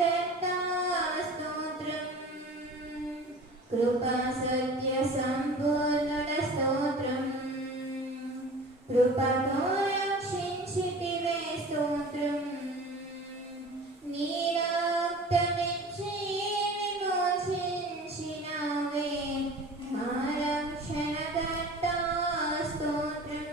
दत्ता स्तोत्रम कृपा सत्य संपूर्ण स्तोत्रम कृपतो रक्षिंचितिवे स्तोत्रम नीरक्तमिच्छि विमोचिंचिनावे मा रक्षण दत्ता स्तोत्रम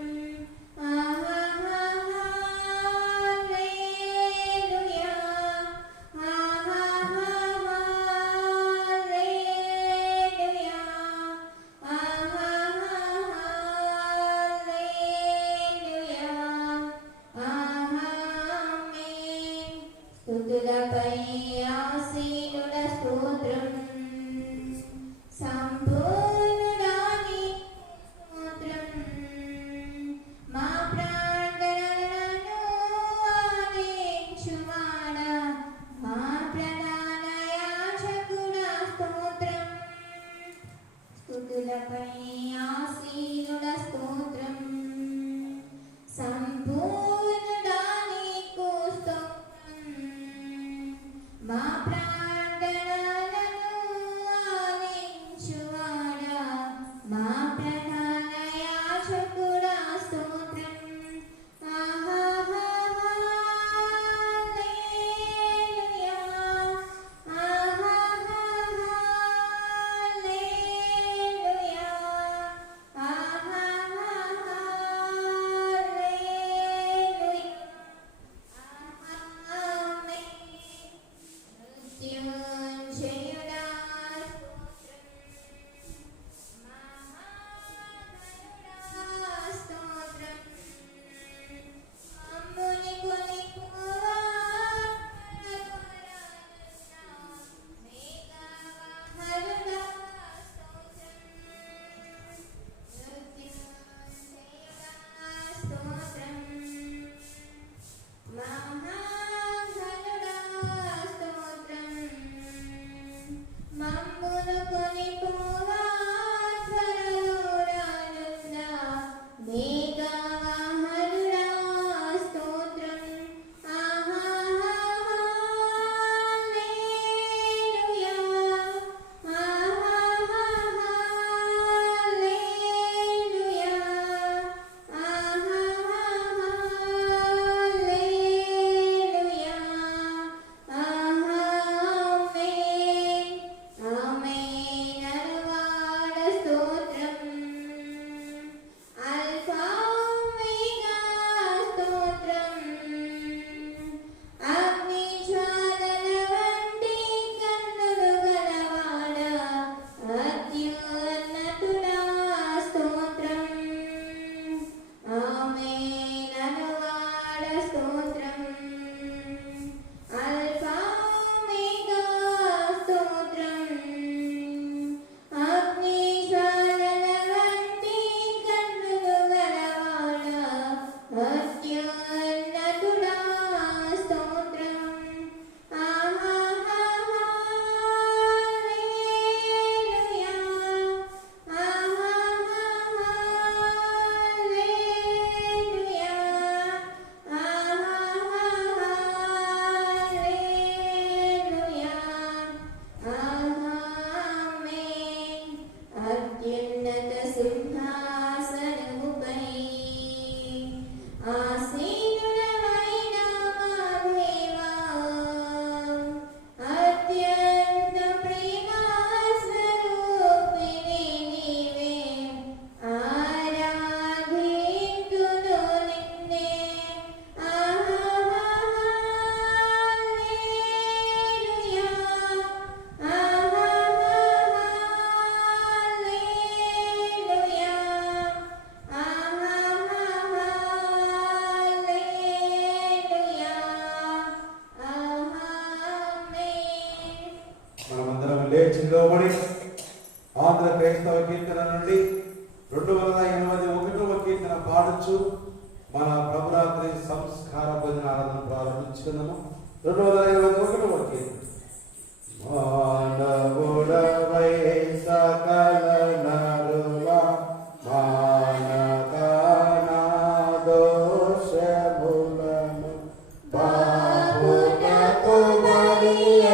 స్తుతులపై ఆసీనుడ స్తోత్రం సంపూర్ణుడాని స్తోత్రం మా ప్రార్థనలను ఆలకించువాడా మా ప్రధాన యాజకుడా స్తోత్రం స్తుతులపై ఆసీనుడ స్తోత్రం సంపూర్ణుడా నీకు స్తోత్రం మా ప్రార్థనలను ఆలకించువాడా మా ప్రధాన యాజకుడా స్తోత్రం హల్లెలూయా హల్లెలూయా లేచి నిలబడి ఆంధ్ర క్రైస్తవ కీర్తన నుండి 281వ కీర్తన పాడుచు మన ప్రభురాత్రి సంస్కార భజన ఆరాధన ప్రారంభించుకున్నాము. 281వ కీర్తన. మానవుడవై సకల నరుల మానకనా దోషములను బాపుటకు బలియ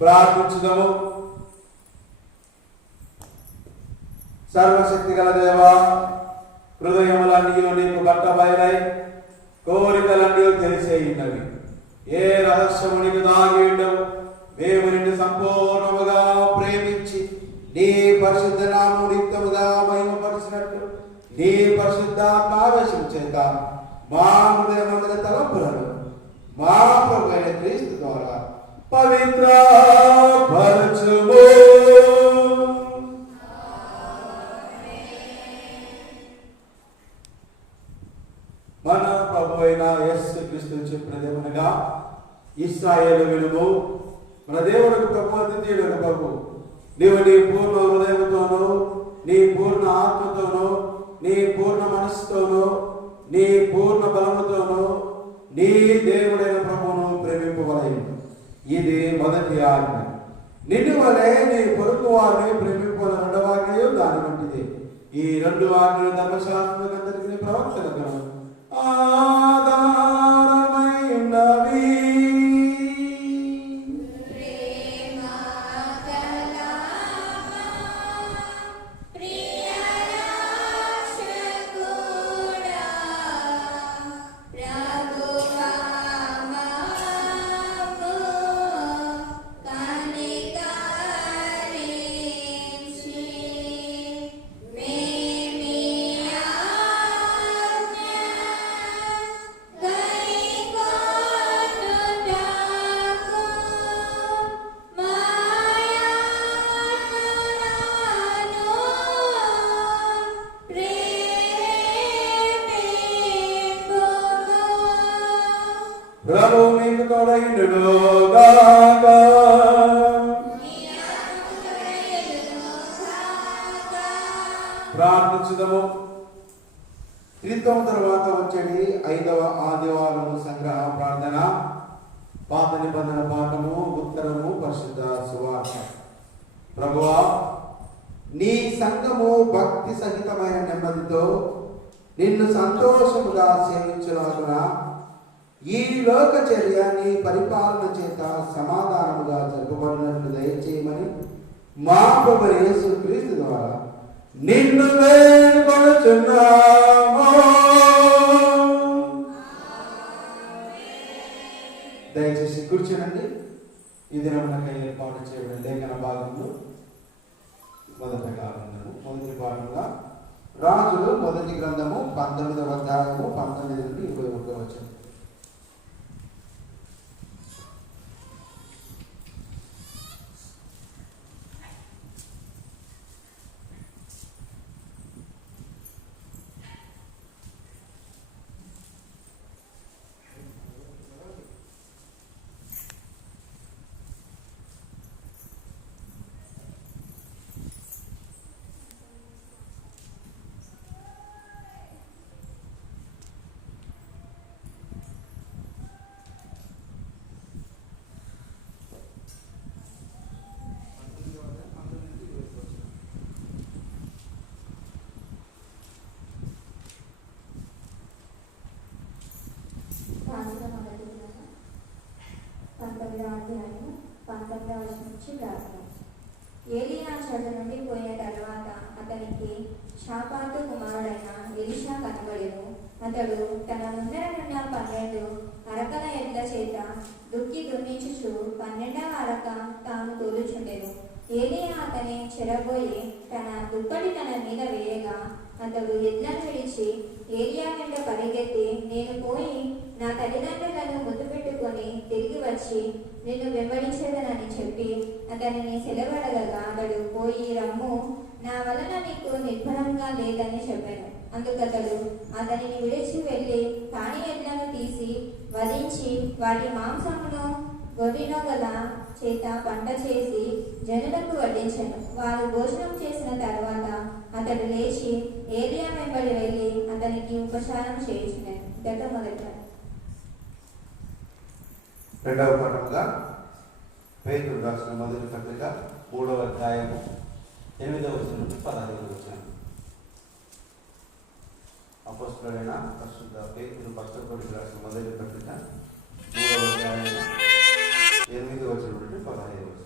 ప్రార్థించుదాము. సర్వశక్తి గల దేవా, హృదయములన్నీ నీకు బట్టబయలై కోరికలన్నీ తెలిసేయున్నవి. ఏ రహస్యము నీకు దాగి ఉండవు. మేము నిన్ను సంపూర్ణముగా ప్రేమించి నీ పరిశుద్ధ నామము నిత్యముగా మహిమపరిచినట్టు నీ పరిశుద్ధాత్మావేశం చేత మా హృదయమందరి తలంపులను మా ప్రభు అయిన క్రీస్తు ద్వారా పవిత్ర పరచుము. మన ప్రభు అయిన యేసు క్రీస్తు చెప్పినదేమనగా, ఇశ్రాయేలు వినుము, మన దేవునికి ప్రభు అతిథియుడు ప్రభు. నీవు నీ పూర్ణ హృదయంతోనూ నీ పూర్ణ ఆత్మతోనూ నీ పూర్ణ మనస్సుతోనూ నీ పూర్ణ బలముతోనూ నీ దేవుడైన ప్రభువును ప్రేమింపవలెను. ఇది మొదటి ఆజ్ఞ. నిన్ను వలె నీ పొరుగు వారిని ప్రేమింపల రెండవ ఆజ్ఞయు దాని వంటిది. ఈ రెండు ఆజ్ఞలు ధర్మశాస్త్రకందరికీ ప్రవక్తలకు ఆధారమై ఉన్నవి. ప్రభు మీకు తోడైండును గాక. ప్రార్థించుదము. త్రిత్వం తర్వాత వచ్చేది 5వ ఆదివారము సంగ్రహ ప్రార్థన, పాత నిబంధన పాఠము, ఉత్తరము, పరిశుద్ధ సువార్త. ప్రభువా, నీ సంఘము భక్తి సహితమైన నెమ్మదితో నిన్ను సంతోషముగా సేవించులాగున ఈ లోక చర్య నీ పరిపాలన చేత సమాధానముగా జరపబడినట్లు దయచేయమని మా ప్రభు యేసు క్రీస్తు ద్వారా నిన్ను వేడుకొనుచున్నాము. దయచేసి కూర్చోనండి. ఈ దినమునకై ఏర్పాటు చేయబడిన లేఖన భాగంలో మొదటి భాగంగా రాజులు మొదటి గ్రంథము 19వ అధ్యాయము 19 నుండి 21 వచనం. ఏలియా చెడ్డ నుండి పోయిన తర్వాత అతనికి షాపాతు కుమారుడైన ఎలీషా కనబడెను. అతడు తన ముందర ఉన్న 12 అరకల ఎడ్ల చేత దుక్కి దున్నించుచు 12వ అరక తాను తోలుచుండెను. ఏలియా అతని చెరబోయి తన దుప్పటి తన మీద వేయగా అతడు ఎడ్లను విడిచి ఏలియా వెంట పరిగెత్తి, నేను పోయి నా తల్లిదండ్రులను ముద్దు పెట్టుకొని తిరిగి వచ్చి నిన్ను వెంబడించేదనని చెప్పి అతనిని సెలవడగా అతడు పోయి, రమ్ము, నా వలన నీకు నిర్భరంగా లేదని చెప్పాను. అందుకతడు అతనిని విడిచి వెళ్ళి కాని ఎడ్లను తీసి వధించి వాటి మాంసమును గొర్రెనొగల చేత పంట చేసి జనులకు వడ్డించెను. వారు భోజనం చేసిన తర్వాత అతడు లేచి ఏలియా వెంబడి వెళ్ళి అతనికి ఉపచారం చేయించున్నాను. మొదట రెండవ పాఠముగా పేతురు రాసిన మొదటి పత్రిక 3వ అధ్యాయము 8వ వచనం నుండి 16వ వచనం. అపోస్తలుడైన పరిశుద్ధ పేతురు పత్రిక రాసిన మొదటి పత్రిక 3వ అధ్యాయము 8వ వచనం నుండి 16వ వచనం.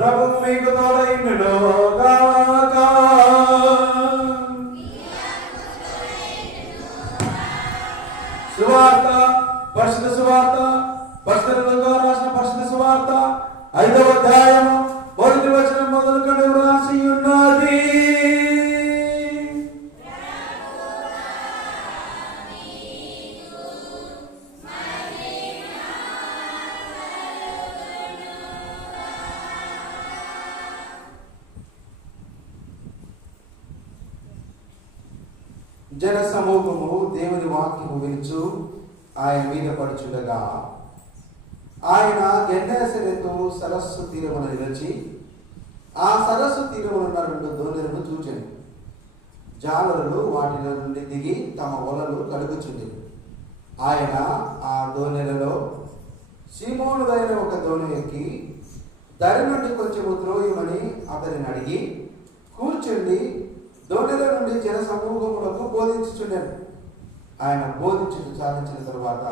ప్రభు మీకు తోడైండును గాక. సువార్త, పరిశుద్ధ సువార్త, పరిశుద్ధ లూకా రాసిన పరిశుద్ధ సువార్త 5వ అధ్యాయము 1వ వచనం మొదలుకొని వ్రాసి ఉన్నది. జన సమూహము దేవుని వాక్యము వినుచు ఆయన మీద పడుచుండగా ఆయన గెన్నేసరెతు సరస్సు తీరమున నిలిచి ఆ సరస్సు తీరమున 2 దోణెలను చూచెను. జాలరులు వాటిలో నుండి దిగి తమ వలలు కడుగుచుండెను. ఆయన ఆ దోణెలలో సీమోనుదైన ఒక దోణి ఎక్కి దరి నుండి కొంచెము త్రోయమని అతనిని అడిగి కూర్చుండి దోణెల నుండి జన సమూహములకు బోధించుచుండెను. ఆయన బోధించుటూ చాలించిన తరువాత,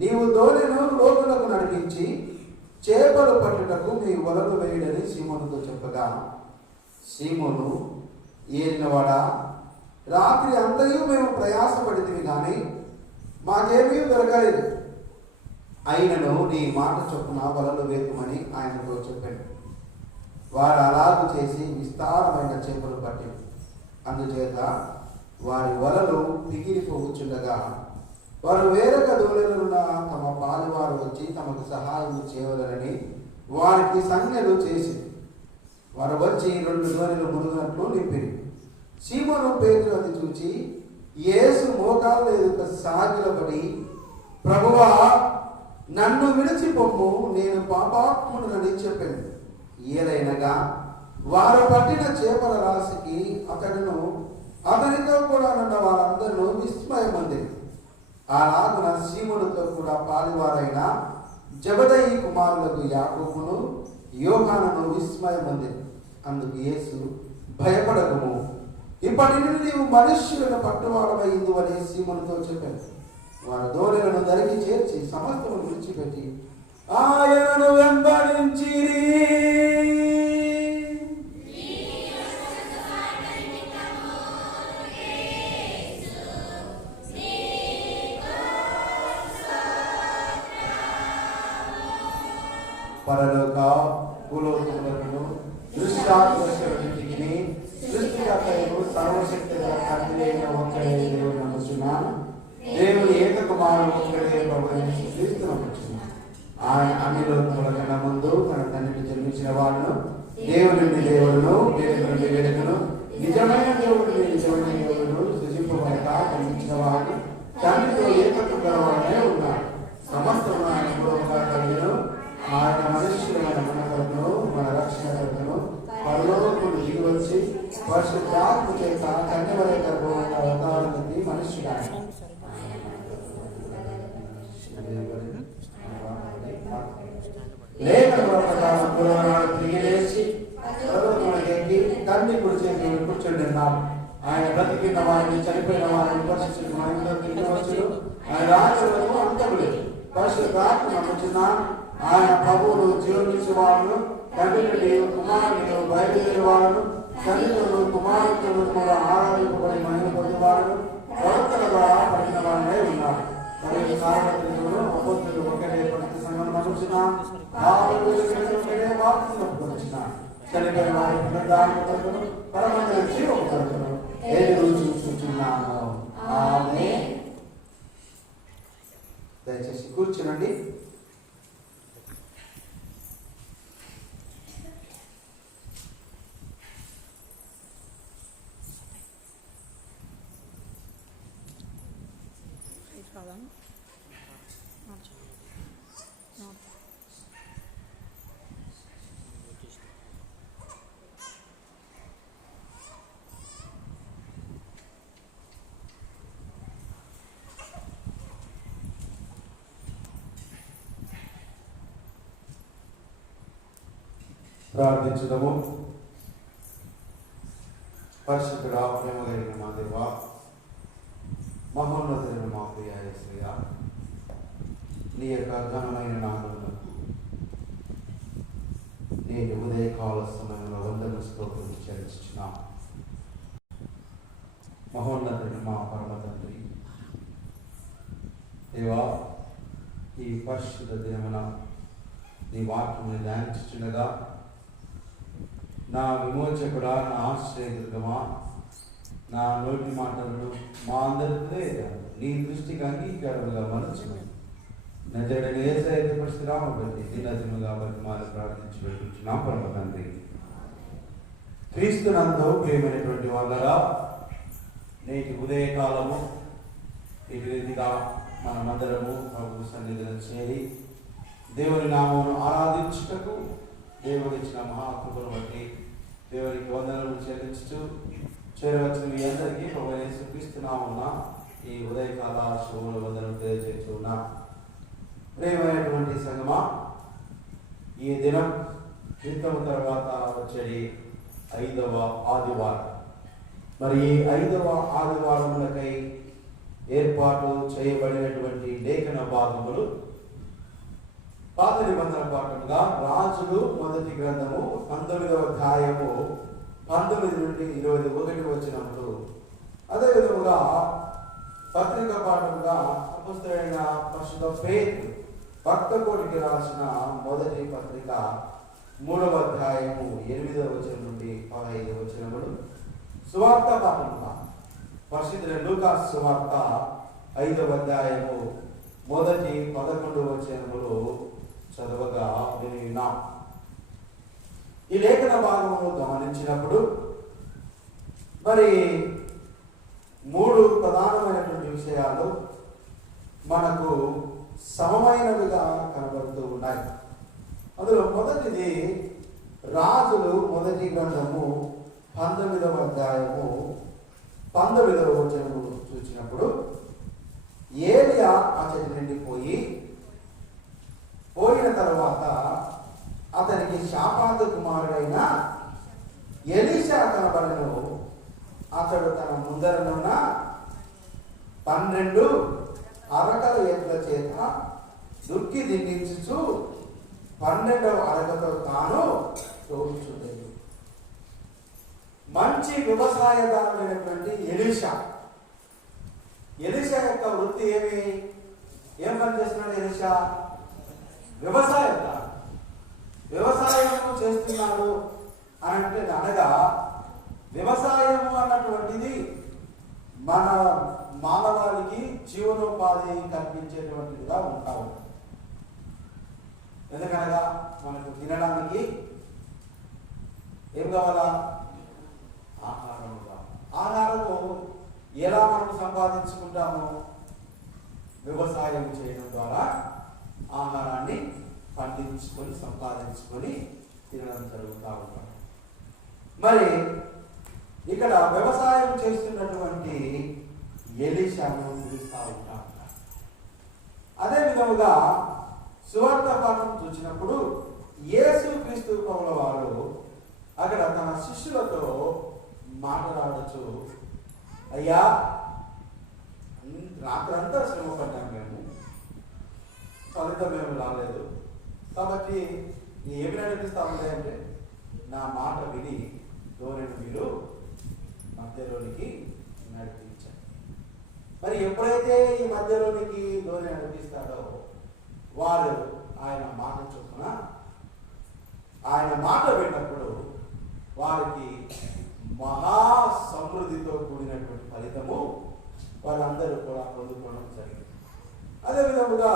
నీవు దోణెను లోతులకు నడిపించి చేపలు పట్టుటకు మీ వలలు వేయుడని సీమోనుతో చెప్పగా, సీమోను, ఏలినవాడా, రాత్రి అంతయు మేము ప్రయాసపడితివి కానీ మాకేమీ దొరకలేదు. అయినను నీ మాట చొప్పున వలలు వేయమని ఆయనతో చెప్పాను. వారు అలాగు చేసి విస్తారమైన చేపలు పట్టింది. అందుచేత వారి వలలు పిగిలిపోవచ్చుండగా వారు వేరొక దోణెలున్న తమ పాలువారు వచ్చి తమకు సహాయం చేయవలనని వారికి సంజ్ఞలు చేసింది. వారు వచ్చి 2 దోణెలు మునుగునట్లు నింపిరి. సీమోను పేతురు అది చూచి యేసు మోకాళ్ళ ఎదుట సాగిలపడి, ప్రభువా, నన్ను విడిచిపొమ్ము, నేను పాపాత్ముడనని చెప్పాను. ఏలైనగా వారు పట్టిన చేపల రాశికి అతడును అతనితో కూడా ఉన్న వారందరూ విస్మయమందిరి. అలాగున సీమోనుతో కూడా పాలివారైన జబదయి కుమారులకు యాకోబును యోహానును విస్మయమందిరి. అందుకు యేసు, భయపడకుము, ఇప్పటి నుండి నీవు మనుష్యులను పట్టువాడమైందు అని సీమోనుతో చెప్పాను. వారు దోణెలను దరికి చేర్చి సమస్తము విడిచిపెట్టి ఆయనను వెంబడించిరి. పరలోక భూలోకములను దృశ్యాత్మకి సృష్టికర్తయు సర్వశక్తి గల తండ్రి అయిన ఒక్కడే దేవుని నమ్ముచున్నాను. దేవుని ఏక కుమారుడు ఒక్కడే ప్రభువైన యేసుక్రీస్తును నమ్ముచున్నాను. ఆయన అన్ని లోకముల కన్నా ముందు తన తండ్రిని జన్మించిన వాడును, దేవుని నుండి దేవుడును, వేడుక నుండి వేడుకను, నిజమైన దేవుడిని నిజమైన దేవుడును, సృజింపబడక కనిపించిన వాడు, తండ్రితో ఏకత్వం గలవాడనే ఉన్నాడు. సమస్తము ఆయన మూలముగా కలిగిన ఆయన మనుష్యులైన మన కొరకును మన రక్షణ కొరకును పరలోకమును దిగి వచ్చి పరిశుద్ధాత్మ చేత కన్యవలే గర్భంగా అవతారానికి మనుష్యుడాయన. లేఖనముల ప్రకారం పురాణాలు తిరిగి లేచి పరలోకమునకెక్కి తండ్రి కుడి చేతిలో కూర్చుండినాడు. ఆయన బ్రతికిన వారిని చనిపోయిన వారిని పరిశుద్ధ మహిమలో తిరిగి వచ్చును. ఆయన రాజ్యములకు అంతము లేదు. పరిశుద్ధాత్మ నమ్ముచున్నాను. ఆయన ప్రభువును జీవనించే వాళ్ళను, తండ్రి నుండి కుమారుని బయలుదేరి వాళ్ళను, తండ్రితో కుమారుతో కూడా ఆరాధింపబడి మహిమ పొందేవాళ్ళను, ప్రవర్తన ద్వారా పడిన వాళ్ళనే ఉన్నారు. మరియు సార్వత్రికులు అపోస్తులు ఒకటే పవిత్ర సంఘం నమ్ముచున్నాను. ఒకటే బాప్తిస్మం పొందుచున్నాను. చనిపోయిన వారి పునరుద్ధారణ కొరకును పరమంతుల జీవం కొరకును ఎదురు చూస్తున్నాను. ఆమేన్. దయచేసి కూర్చునండి. ప్రార్థించుదాము. పరిశుద్ధుడా, ప్రేమ కలిగిన మా దేవా, మహోన్నతులైన మా ప్రియ యేసయ్యా, నీ యొక్క ఘనమైన నామమునకు నేను చెల్లిస్తున్నాం. మహోన్నతుడు మా పరమ తండ్రి, దేవా, ఈ పరిశుద్ధ దినమున నీ వాక్యమును ధ్యానించుచుండగా నా విమోచకుడా, నా ఆశ్రయదుర్గమా, నా నోటి మాటలను మా అందరికీ నీ దృష్టికి అంగీకారముగా మలచును. నజరుడైన యేసయ్య పరిశుద్ధనామమున బట్టి దినదినముగా బతిమాలి ప్రార్థించి వేడుకుంటున్నాం పరమ తండ్రి. క్రీస్తునందు ప్రియమైనటువంటి వాళ్ళరా, నేటి ఉదయకాలము ఇటు రీతిగా మనమందరము ప్రభు సన్నిధిలో చేరి దేవుని నామమును ఆరాధించుటకు దేవుడు ఇచ్చిన మహాకృపను బట్టి దేవునికి వందనలు చెల్లించుతూ చేరవచ్చిన మీ అందరికీ ప్రభు యేసుక్రీస్తు నామమున ఈ ఉదయకాల శుభములు వందనలు తెలియజేస్తున్నా. ప్రియమైనటువంటి సంగమా, ఈ దినం క్రితం తర్వాత వచ్చేది 5వ ఆదివారం. మరి ఈ 5వ ఆదివారములకై ఏర్పాటు చేయబడినటువంటి లేఖన భాగములు పాత నిబంధన పాఠముగా రాజులు మొదటి గ్రంథము 19వ అధ్యాయము 19 నుండి 21 వచనములు, అదేవిధముగా పత్రిక పాఠముగా అపొస్తలుడైన పరిశుద్ధ పేతురు భక్తకోటికి రాసిన మొదటి పత్రిక 3వ అధ్యాయము 8వ వచనం నుండి 15 వచనములు, సువార్త పాఠముగా పరిశుద్ధ లూకా సువార్త 5వ అధ్యాయము మొదటి 11 వచనములు చదవగా విన్నాం. ఈ లేఖన భాగమును గమనించినప్పుడు మరి 3 ప్రధానమైనటువంటి విషయాలు మనకు సమమైనవిగా కనబడుతూ ఉన్నాయి. అందులో మొదటిది రాజులు మొదటి గ్రంథము 19వ అధ్యాయము 19వ వచనము చూసినప్పుడు ఏలియా అతడి నుండి పోయిన తర్వాత అతనికి షాపాతు కుమారుడైన ఎలీషా కనబడను. అతడు తన ముందరనున్న 12 అరకల ఎడ్ల చేత దుక్కి దిండించుచు 12వ అరకతో తాను తోడుచుండేది. మంచి వ్యవసాయదారుడైనటువంటి ఎలీషా యొక్క వృత్తి ఏం పని చేస్తున్నాడు? ఎలీషా వ్యవసాయము చేస్తున్నాడు అని అంటే, అనగా వ్యవసాయము అన్నటువంటిది మన మానవాళికి జీవనోపాధి కల్పించేటువంటిదిగా ఉంటాము. ఎందుకనగా మనకు తినడానికి ఏం కావాలా? ఆహారము కావాలి. ఆహారము ఎలా మనం సంపాదించుకుంటాము? వ్యవసాయం చేయడం ద్వారా ఆహారాన్ని పండించుకొని సంపాదించుకొని తినడం జరుగుతూ ఉంటాం. మరి ఇక్కడ వ్యవసాయం చేస్తున్నటువంటి ఎలీషాను పిలుస్తూ ఉంటాం. అదే విధముగా సువార్త పాఠం చూసినప్పుడు యేసుక్రీస్తు ప్రభుల వారు అక్కడ తన శిష్యులతో మాట్లాడచ్చు, అయ్యా రాత్రంతా శ్రమ పడ్డాం, మేము ఫలితం ఏమి రాలేదు, కాబట్టి ఏమి నడిపిస్తా ఉంటాయంటే నా మాట విని ధోరణి మీరు మధ్యలోనికి నడిపించారు. మరి ఎప్పుడైతే ఈ మధ్యలోనికి ధోరణి నడిపిస్తాడో వారు ఆయన మాట చొప్పున ఆయన మాట విన్నప్పుడు వారికి మహా సమృద్ధితో కూడినటువంటి ఫలితము వాళ్ళందరూ కూడా పొందుకోవడం జరిగింది. అదేవిధముగా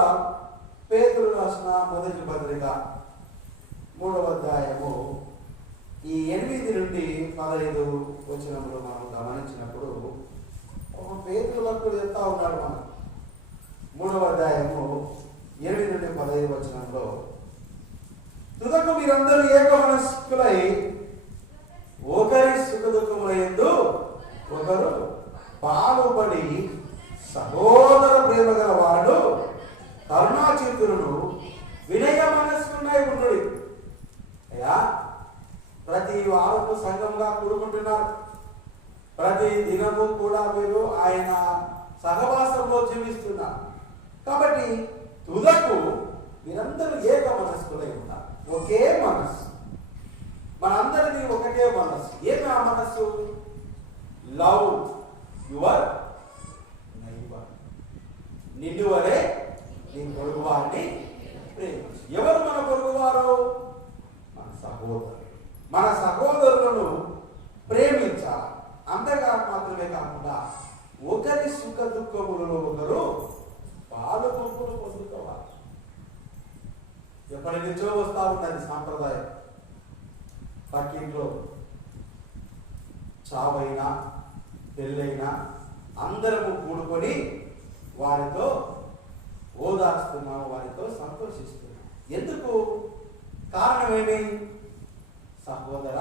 పేతురు రాసిన మొదటి పత్రిక 3వ అధ్యాయము ఈ 8 నుండి 15 వచనములు మనం గమనించినప్పుడు ఒక పేతురు భక్తుడు చెప్తా ఉన్నాడు. మనం 3వ అధ్యాయము 8 నుండి 15 వచనంలో, తుదకు మీరందరూ ఏక మనస్కులై ఒకరి సుఖ దుఃఖముల యందు ఒకరు పాలుపడి సహోదర ప్రేమ గల వాడు కరుణాచిత్తులను వినయ మనస్కున్నై ఉండుడి. అయ్యా, ప్రతి వారము సంఘంగా కూడుకుంటున్నారు, ప్రతి దినము కూడా మీరు ఆయన సహవాసంలో జీవిస్తున్నారు. కాబట్టి తుదకు మీరందరూ ఏక మనస్కులై ఉన్నారు, ఒకే మనస్సు. మనందరినీ ఒకటే మనస్సు. ఏమి ఆ మనస్సు? Love your neighbour. నిన్ను వలె నీ పొరుగువారిని ప్రేమించు. ఎవరు మన పొరుగువారు? మన సహోదరులు. మన సహోదరులను ప్రేమించాలి. అంతగా మాత్రమే కాకుండా ఒకరి సుఖ దుఃఖములలో ఒకరు పాలు పంపులు పొందుకోవాలి. ఎప్పటి నుంచో వస్తా ఉన్నది సాంప్రదాయం. పక్కింట్లో చావైనా పెళ్ళైనా అందరము కూడుకొని వారితో ఓదార్స్తున్నాము, వారితో సంతోషిస్తున్నాము. ఎందుకు? కారణమేమి? సహోదర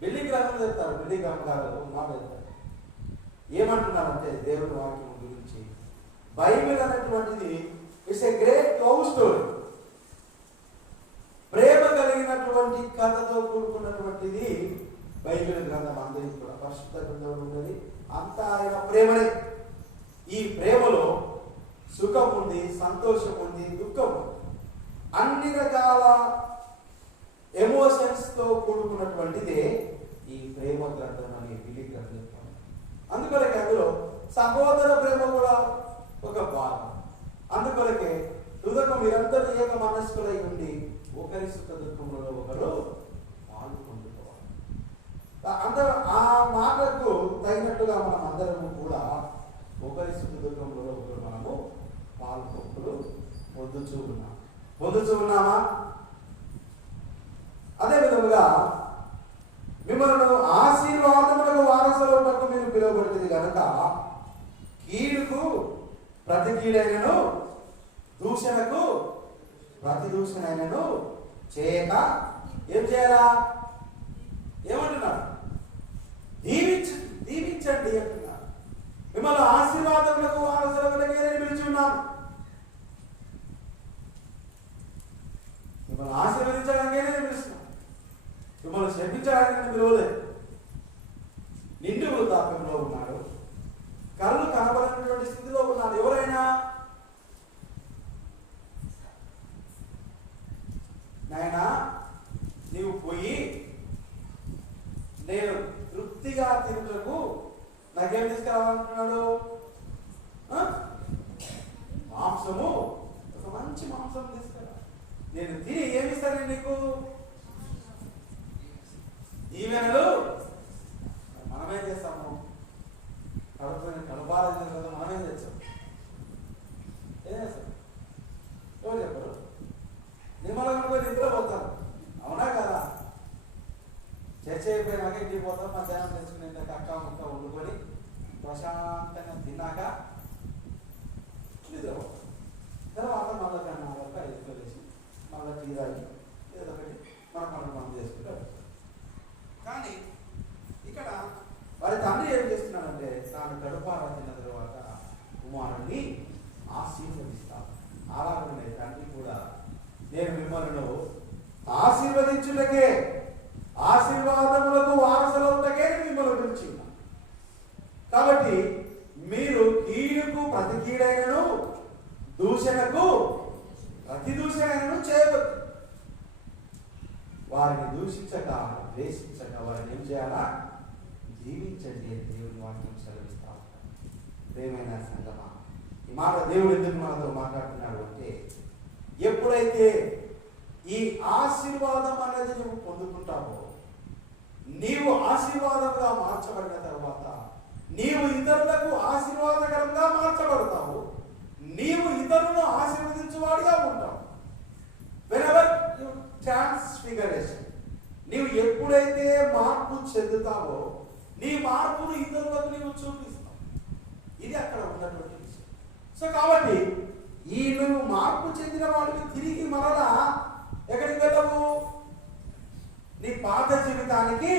బిల్లి గ్రామం చెప్తారు. బిల్లి గ్రామం గారు మాట చెప్తారు. ఏమంటున్నారంటే దేవుని వాక్యం గురించి, బైబిల్ అనేటువంటిది it's a great love story. ప్రేమ కలిగినటువంటి కథతో కూడుకున్నటువంటిది బైబిల్ గ్రంథం. అందరికీ కూడా పరిశుద్ధ గ్రంథంలో ఉన్నది అంతా ఆయన ప్రేమనే. ఈ ప్రేమలో సుఖం ఉంది, సంతోషం ఉంది, దుఃఖం ఉంది. అన్ని రకాల ఎమోషన్స్ తో కూడుకున్నటువంటిదే ఈ ప్రేమ గ్రంథం అనే బిలి గ్రంథం. అందుకొరకే అందులో సహోదర ప్రేమ కూడా ఒక భాగం. అందుకొరకే తుదకు మీరందరూ ఏక మనస్కులై ఉండి ఒకరి సుఖ దుఃఖంలో ఒకరు పాలు పొందుకోవాలి. అందరూ ఆ మాటకు తగినట్టుగా మనం అందరము కూడా ఒకరి సుఖ దుఃఖంలో ఒకరు మనము పాలు పంపులు పొందుచూ ఉన్నామా? అదే విధముగా మిమ్మల్ని ఆశీర్వాదములకు వారసులకు మీరు పిలువబడుతుంది కనుక కీడుకు ప్రతి కీడైనను దూషణకు ప్రతి దూషణైనను చేయక ఏం చేయాలా? ఏమంటున్నారు? దీవించండి అంటున్నారు. మిమ్మల్ని ఆశీర్వాదములకు వారసులకు నేను పిలిచి ఉన్నాను. మిమ్మల్ని ఆశీర్వదించడానికే నేను పిలుస్తున్నాను. మిమ్మల్ని శపించడానికి నేను పిలవలేదు. నిండు వృద్ధాప్యంలో ఉన్నాడు, కళ్ళు కనబడినటువంటి స్థితిలో ఉన్నాడు. ఎవరైనా నాయనా నీవు పోయి నేను తృప్తిగా తిరుగుటకు నాకేం తీసుకురావాలంటున్నాడు? మాంసము, ఒక మంచి మాంసం తీసుకురా. నేను తిని ఏమిస్తాను నీకు? దీవెనలు. మనమేం చేస్తాము? కడుపాల మనమేం చేస్తాం? ఏం చేస్తాం? ఎవరు చెప్పరు? నిమ్మలంగా నిద్ర పోతారు. అవునా కదా? చర్చ అయిపోయినాక ఇంటికి పోతాం. మధ్యాహ్నం తెచ్చుకుని అక్క ముక్క వండుకొని ప్రశాంతంగా తిన్నాక నిద్రపోతాం. తర్వాత మళ్ళీ కన్నా వరకు 5 వేసి మళ్ళీ టీ తాగి ఏదో ఒకటి మన పనులు మనం చేసుకుంటాం. కానీ ఇక్కడ వారి తండ్రి ఏం చేస్తున్నాడంటే తాను కడుపారా తిన్న తర్వాత కుమారుడిని ఆశీర్వదిస్తాను. అలాగనే తండ్రి కూడా నేను మిమ్మల్ని ఆశీర్వదించుటకే, ఆశీర్వాదములకు వారసులకే మిమ్మల్ని పిలిచిన్నాను. కాబట్టి మీరు కీడుకు ప్రతి కీడైనను దూషణకు ప్రతి దూషణైనను చేయవద్దు. వారిని దూషించక ద్వేషించక వారిని ఏం చేయాలా? జీవించండి అని దేవుని వాక్యం సెలవిస్తా ఉంటారు. ప్రేమైన సంగమా, ఈ మాట దేవుడు ఎందుకు మనతో మాట్లాడుతున్నాడు అంటే, ఎప్పుడైతే ఈ ఆశీర్వాదం అనేది నువ్వు పొందుకుంటావో, నీవు ఆశీర్వాదంగా మార్చబడిన తర్వాత నీవు ఇతరులకు ఆశీర్వాదకరంగా మార్చబడతావు. నీవు ఇతరులను ఆశీర్వదించువాడిగా ఉంటావు. వెనెవర్ యు ట్రాన్స్ఫిగరేషన్, నీవు ఎప్పుడైతే మార్పు చెందుతావో నీ మార్పును ఇతరులకు నీవు చూపిస్తావు. ఇది అక్కడ ఉన్నటువంటి విషయం. సో కాబట్టి ఈ నువ్వు మార్పు చెందిన వాడికి తిరిగి మరలా ఎక్కడికి వెళ్ళవు? నీ పాత జీవితానికి.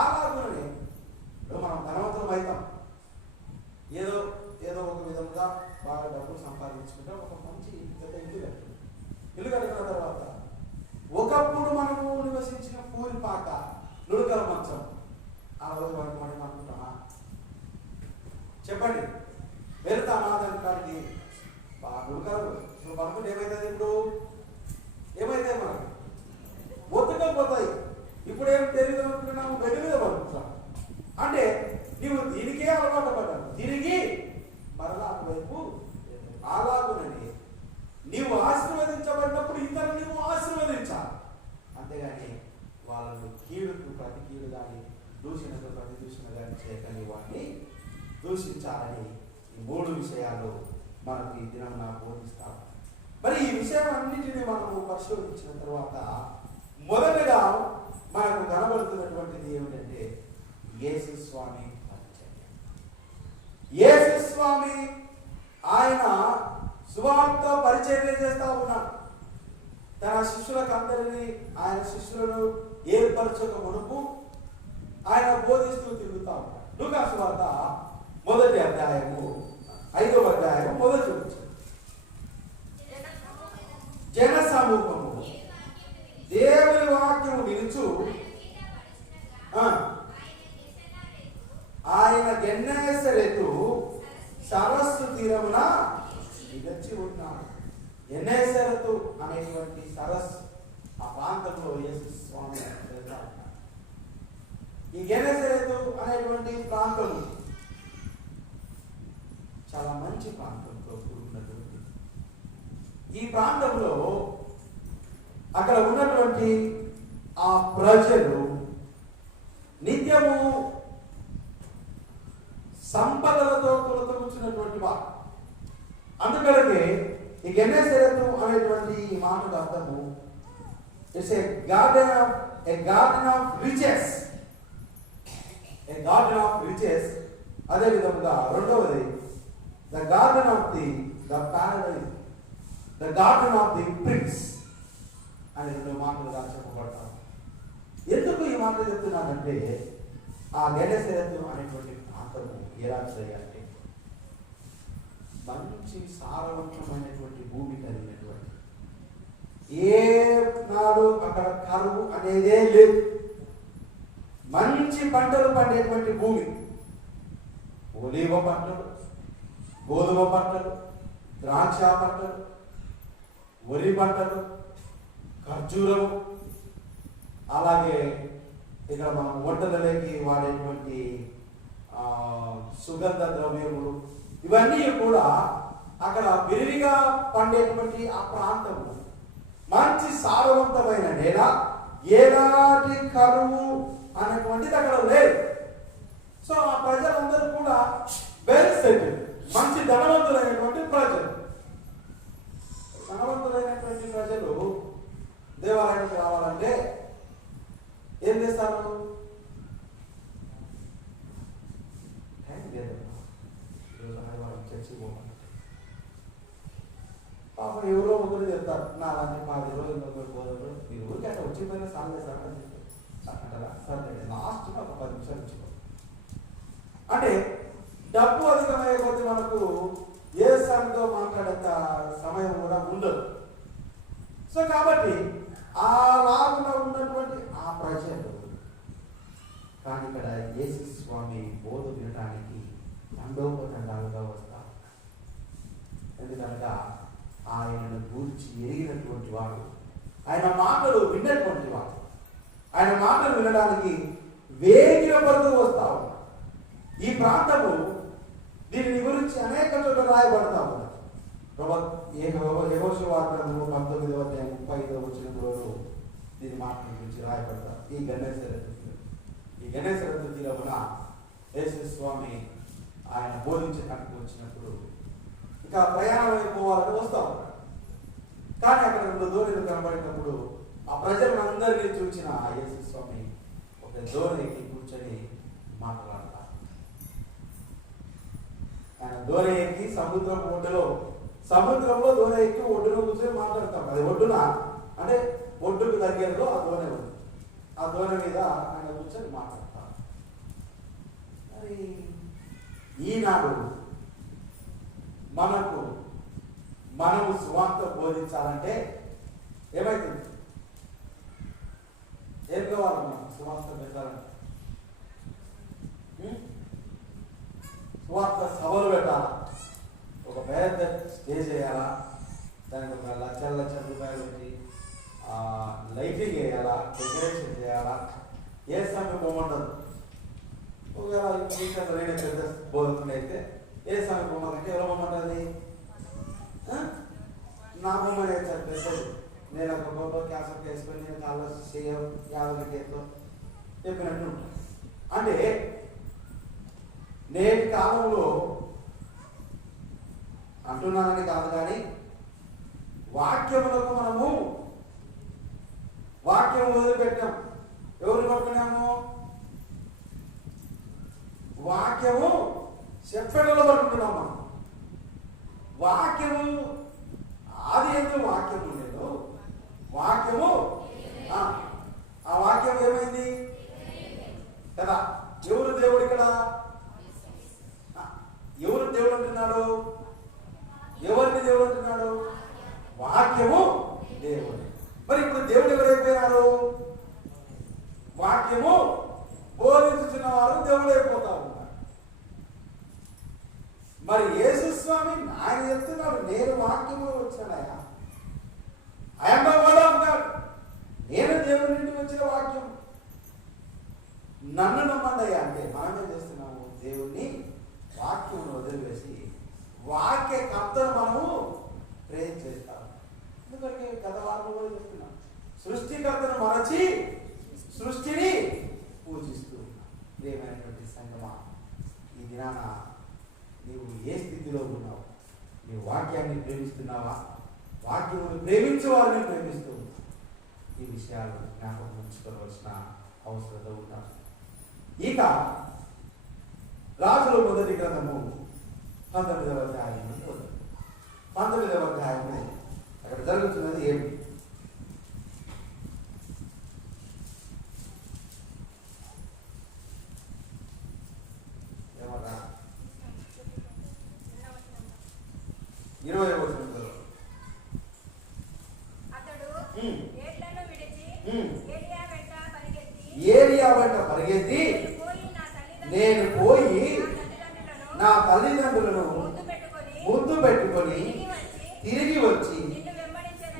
అలాగే మనం ధనవంతులం అవుతాం. ఏదో ఏదో ఒక విధంగా బాగా డబ్బులు సంపాదించుకుంటే ఒక మంచి పెద్ద ఇల్లు కట్టిన తర్వాత ఒకప్పుడు మనము నివసించిన పూరిపాక నుడకల మంచం ఆ రోజు వరకు మనం అనుకుంటామా? చెప్పండి, వెళ్తామా దానికి? నుడకలు నువ్వు అనుకుంటే ఏమవుతుంది? ఇప్పుడు ఏమైతే మనకి ఎప్పుడో పోతాయి. ఇప్పుడేం తెలియదు అనుకుంటున్నాము, గడ్డి మీద పడుతున్నాం. అంటే నీవు దీనికే అలవాటు పడ్డావు, తిరిగి మరలా వైపు అలాగునని నీవు ఆశీర్వదించబడినప్పుడు ఇతరులు నీవు ఆశీర్వదించాలి. అంతేగాని వాళ్ళను కీడుకు ప్రతి కీడు కానీ దూషణకు ప్రతి దూషణ కానీ చేయకని వాడిని దూషించాలని ఈ 3 విషయాలు మనకు ఈ దినం బోధిస్తాం. మరి ఈ విషయం అన్నింటినీ మనము పరిశోధించిన తర్వాత మొదటగా మనకు కనబడుతున్నటువంటిది ఏమిటంటే యేసు స్వామి పరిచయం. యేసు స్వామి ఆయన సువార్త పరిచర్య చేస్తా ఉన్నాడు. తన శిష్యులకు అందరినీ ఆయన శిష్యులను ఏర్పరచక మునుపు ఆయన బోధిస్తూ తిరుగుతా ఉన్నాడు. లూకా సువార్త 1వ అధ్యాయము 5వ అధ్యాయము 1వ వచనం. జన సమూహము దేవుని వాక్యము వినుచు ఆయన గెన్నేసరెతు సరస్సు తీరమున నిలిచి ఉన్నాడు. గెన్నేసరెతు అనేటువంటి సరస్సు ఆ ప్రాంతంలో యేసు స్వామి వెళ్తా ఉన్నాడు. ఈ గెన్నేసరెతు అనేటువంటి ప్రాంతం చాలా మంచి ప్రాంతంతో కూడుకున్నటువంటి ఈ ప్రాంతంలో అక్కడ ఉన్నటువంటి ఆ ప్రజలు నిత్యము సంపదలతో కొలతముచ్చినటువంటి వారు. అందుకనే ఈ గెన్నేసరెతు అనేటువంటి ఈ మాటకు అర్థము it's a garden of riches, A garden of riches. అదే విధంగా రెండవది the garden of the Paradise, the garden of the prince అని 2 మాటలుగా చెప్పబడతారు. ఎందుకు ఈ మాట చెప్తున్నానంటే ఆ గెన్నేసరెతు అనేటువంటి ప్రాంతము ఎలా చేయాలంటే మంచి సారవంతమైనటువంటి భూమి కలిగినటువంటి, ఏ నాడు అక్కడ కరువు అనేదే లేదు, మంచి పంటలు పండేటువంటి భూమి. ఒలీవ పంటలు, గోధుమ పంటలు, ద్రాక్ష పంటలు, వరి పంటలు, ఖర్జూరం, అలాగే ఇక్కడ మనం వంటలలోకి వాడేటువంటి సుగంధ ద్రవ్యములు, ఇవన్నీ కూడా అక్కడ విరివిగా పండేటువంటి ఆ ప్రాంతము మంచి సారవంతమైన నేల, ఎలాంటి కరువు అనేటువంటిది అక్కడ లేదు. సో ఆ ప్రజలందరూ కూడా వెల్ సెటిల్డ్, మంచి ధనవంతులైనటువంటి ప్రజలు. ధనవంతులైనటువంటి ప్రజలు దేవాలయానికి రావాలంటే ఏం చేస్తారు? చర్చి పోవాలి. పాపం ఎవరో ఒకరు చెప్తారు, నా అలాంటి 10 రోజులు ఒకరు పోదారు, మీరు ఊరికి అట్లా వచ్చిపోయినా సార్ చేస్తారని అంటారా? సరే లాస్ట్ ఒక 10 నిమిషాలు ఇచ్చుకో అంటే డబ్బు అధికమయ్యే కొద్ది మనకు ఏ సార్తో మాట్లాడేంత సమయం కూడా ఉండదు. సో కాబట్టి ఆ లాగున ఉన్నటువంటి ఆ ప్రజలు కానీ ఇక్కడ యేసు స్వామి బోధ వినడానికి తండోపతండాలుగా వస్తారు. ఎందుకనగా ఆయనను గూర్చి ఎరిగినటువంటి వాడు, ఆయన మాటలు విన్నటువంటి వాడు, ఆయన మాటలు వినడానికి వేగిన పరుగు వస్తా ఉన్నాడు. ఈ ప్రాంతము దీని గురించి అనేక చోట్ల రాయబడతా ఉన్నారు. యెహోషువ వాక్యము 19వ అధ్యాయం 35వ వచనంలో దీని మాటల గురించి రాయబడతారు. ఈ గణేశరథ తీరమున యేసు స్వామి ఆయన బోధించడానికి వచ్చినప్పుడు ఇంకా ప్రయాణం అయిపోవాలని వస్తాం. కానీ అక్కడ 2 దోణులు కనబడినప్పుడు ఆ ప్రజలందరినీ చూసిన ఆ యేసు స్వామి ఒక దోణికి కూర్చొని మాట్లాడతారు. ఆయన దోణి ఎక్కి సముద్రంలో దోణి ఎక్కి ఒడ్డున కూర్చొని మాట్లాడతాం. అది ఒడ్డున అంటే ఒడ్డుకు దగ్గరలో ఆ దోణి ఉంది. ఆ దోణి మీద ఆయన కూర్చొని మాట్లాడతారు. మరి ఈనాడు మనము సువార్త బోధించాలంటే ఏమైతుంది? ఏం కావాలి? మనం సువార్త పెట్టాలంటే సువార్త సభలు పెట్టాలా, ఒక పెద్ద స్టేజ్ వేయాలా, దానికి ఒక లక్షల రూపాయలు పెట్టి లైటింగ్ వేయాలా, డెకరేషన్ చేయాలా, ఏ సమయం పోమండదు. ఒకవేళ రైన పెద్ద బోధకుడు అయితే ఏ సమయం పోమంటే ఎవరు పోమంటుంది? నా బొమ్మ వేస్తారు పెద్దది. నేను ఒక బొమ్మ క్యాన్సర్ వేసుకొని నేను కాళ్ళు చేయం 50 కేసులో చెప్పినట్టు ఉంటాను. అంటే నేటి కాలంలో అంటున్నానని కాదు, కానీ వాక్యములకు మనము వాక్యం వదిలిపెట్టాం. ఎవరు పట్టుకున్నాము? వాక్యము చెప్పడంలో పట్టుకుంటున్నాం మనం. వాక్యము ఆది ఎందు వాక్యము లేదు. వాక్యము ఆ వాక్యం ఏమైంది కదా? ఎవరు దేవుడు ఇక్కడ? ఎవరు దేవుడు అంటున్నాడు? ఎవరిని దేవుడు అంటున్నాడు? వాక్యము దేవుడు. మరి ఇప్పుడు దేవుడు ఎవరైపోయినారు? వాక్యము బోధించుతున్న వారు దేవుడు అయిపోతా ఉన్నారు. మరి యేసు స్వామి ఆయన చెప్తున్నాడు, నేను వాక్యము వచ్చానయా, ఆయన కూడా ఉన్నాడు, నేను దేవుడి నుండి వచ్చిన వాక్యం, నన్ను నమ్మండి అయ్యా. అంటే మనమే చేస్తున్నాము, దేవుణ్ణి వాక్యమును వదిలివేసి వాక్య కర్తను మనము ప్రేమ చేస్తాము. ఎందుకంటే గత వారంలో కూడా చెప్తున్నాం, సృష్టికర్తను మరచి సృష్టిని పూజిస్తూ ఉన్నాం. ప్రియమైనటువంటి సంగమా, ఈ దినాన నీవు ఏ స్థితిలో ఉన్నావు? నీవు వాక్యాన్ని ప్రేమిస్తున్నావా? వాక్యమును ప్రేమించే వారిని ప్రేమిస్తూ ఉన్నావు. ఈ విషయాలు జ్ఞాపకం ఉంచుకోవలసిన అవసరత ఉంటాం. ఇక రాజుల మొదటి గ్రంథము 19వ అధ్యాయము 19వ అధ్యాయము అక్కడ జరుగుతున్నది ఏమి? ఏమన్నా 20వ వచనంలో ఏలియా వెంట పరిగెత్తి నేను పోయి నా తల్లిదండ్రులను ముద్దు పెట్టుకొని తిరిగి వచ్చి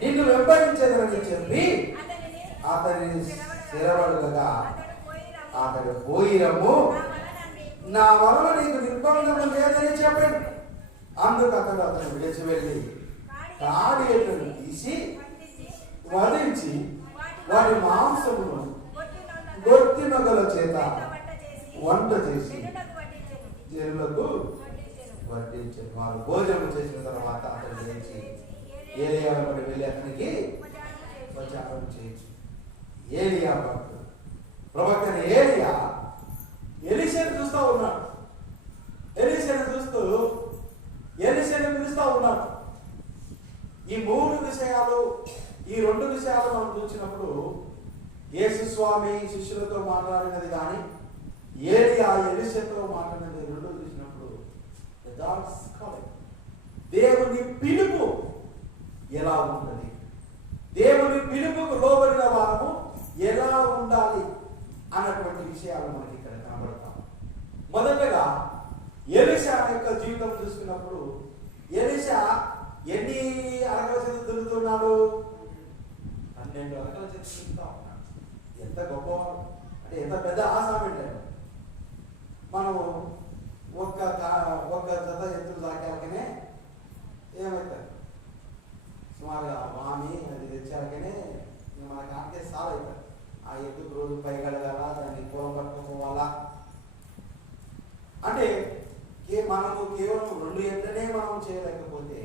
నిన్ను వెంబడించదనని చెప్పి అతని స్థిరపడగా అతడు పోయిరము, నా వలన నీకు నిర్బంధము లేదని చెప్పాడు. అందుకు అతను విడిచి వెళ్ళి కాడి ఎట్లను తీసి వధించి వారి మాంసమును గొత్తి నగల చేత వంట చేసి జనులకు వడ్డించారు. వారు భోజనం చేసిన తర్వాత అతను లేచి ఏలియా వెంబడి వెళ్ళి అతనికి ప్రచారం చేయొచ్చు. ఏలియా భక్తుడు ప్రవక్త ఏలియా ఎలీషాను చూస్తూ ఉన్నాడు. ఎలీషాను చూస్తూ ఎలీషాను పిలుస్తూ ఉన్నాడు. ఈ 3 విషయాలు, ఈ 2 విషయాలు మనం చూసినప్పుడు యేసు స్వామి శిష్యులతో మాట్లాడినది కానీ ఏలియా ఎలీషాతో మాట్లాడినది 2 చూసినప్పుడు దేవుని పిలుపు ఎలా ఉంటుంది, దేవుని పిలుపుకు లోబడిన వారము ఎలా ఉండాలి అన్నటువంటి విషయాలు మనకి ఇక్కడ కనబడతాం. మొదటగా ఎలీషా యొక్క జీవితం చూసుకున్నప్పుడు ఎలీషా ఎన్ని అరకల చేతులు తిరుగుతున్నాడు? 12 అరకల చేతులు తిరుగుతా ఉన్నాడు. ఎంత గొప్పవాడు అంటే, ఎంత పెద్ద ఆసామి అంటాడు. మనము ఒక్క జత ఎత్తులు దాకాకనే ఏమవుతారు? సుమారుగా మామి అది తెచ్చాకనే మన కాకే సాల్ అవుతారు. ఆ ఎత్తుకు రోజు పైకి అడగాల, దాన్ని పొలం పట్టుకోవాలా. అంటే మనము కేవలం 2 ఎట్లనే మనం చేయలేకపోతే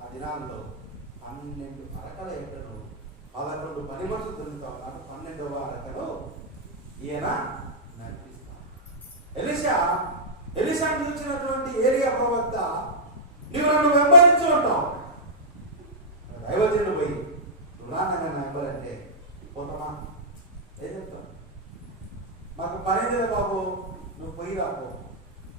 ఆ దినాల్లో 12 అరకల ఎట్లను 11 పని మనుషులు దొరుకుతా ఉన్నారు. 12వ అరకను ఈయన నడిపిస్తాడు. ఎలీషాను చూసినటువంటి ఏలియా ప్రవక్త, నీవు నన్ను వెంబడించు ఉంటావు. దైవజనుడు పోయి నన్ను వెంబడంటే పోతామా? ఏం చెప్తావు? మాకు పని లేదు బాబు, నువ్వు పోయి రాపో.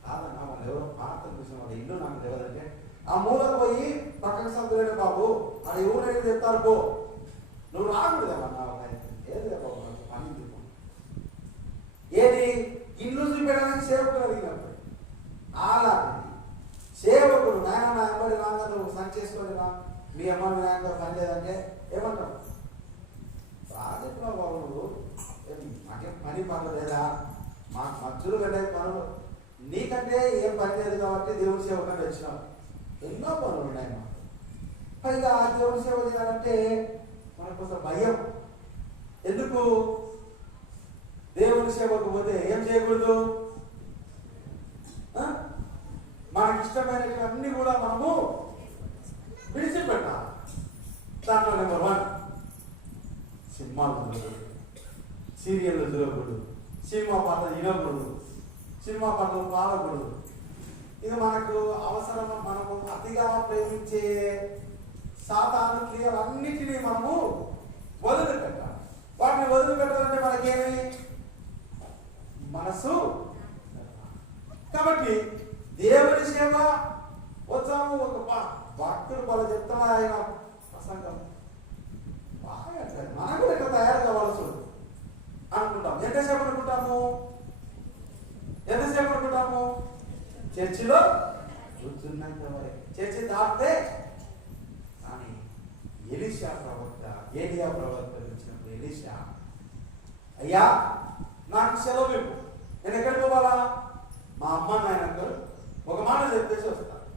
కాదన్నా, వాళ్ళు ఎవరో పాత చూసిన వాళ్ళ ఇల్లు నాకు తెలియదంటే ఆ మూలకు పోయి పక్కకు సందులేడు బాబు, అది ఎవరైనా చెప్తారు పో, నువ్వు రాకూడదేమన్నా. ఏది బాబు, నాకు పని చెప్పు. ఏది ఇల్లు చూపించడానికి సేవకుడు అడిగినప్పుడు అలాంటిది సేవకుడు నాయన నా అమ్మడి నాన్న నువ్వు సంచి చేసుకొని రా, మీ అమ్మ మీ నాన్నతో పని లేదంటే ఏమంటావు? ప్రాజెక్టులో బాబు మాకేం పని పనులు లేదా, మాకు మధ్యలో వెళ్ళే పనులు, నీకంటే ఏం పని లేదు కాబట్టి దేవుని సేవకంగా వచ్చినాం. ఎన్నో పనులు ఉన్నాయి మాకు. పైగా ఆ దేవుని సేవ చేయాలంటే మనకు కొంచెం భయం. ఎందుకు? దేవుని సేవకు పోతే ఏం చేయకూడదు, మనకి ఇష్టమైనవి అన్ని కూడా మనము విడిచిపెట్టాలి. దాంట్లో నెంబర్ 1 సినిమాలు చూడకూడదు, సీరియళ్ళు చూడకూడదు, సినిమా పాటలు వినకూడదు, సినిమా పాటలు పాడకూడదు. ఇది మనకు అవసరం. మనము అతిగా ప్రేమించే సాతాను క్రియలన్నిటినీ మనము వదిలిపెట్టాలి. వాటిని వదిలిపెట్టాలంటే మనకేమి మనసు. కాబట్టి దేవుని సేవ వచ్చాము. ఒక భక్తుడు వాళ్ళు చెప్తున్నా ఆయన ప్రసంగం బాగా మనం కూడా ఇక్కడ తయారు కావాల్సి అనుకుంటాం. ఎంతసేపు అనుకుంటాము? చర్చిలో కూర్చున్నంత వరకు. చర్చి దాటితే కానీ ఎలీషా ప్రవక్త, ఏలియా ప్రవక్త వచ్చినప్పుడు ఎలీషా, అయ్యా నాకు సెలవు ఇవ్వు, నేను ఎక్కడికి పోవాలా? మా అమ్మ నాయనకు ఒక మాట చెప్పేసి వస్తాను,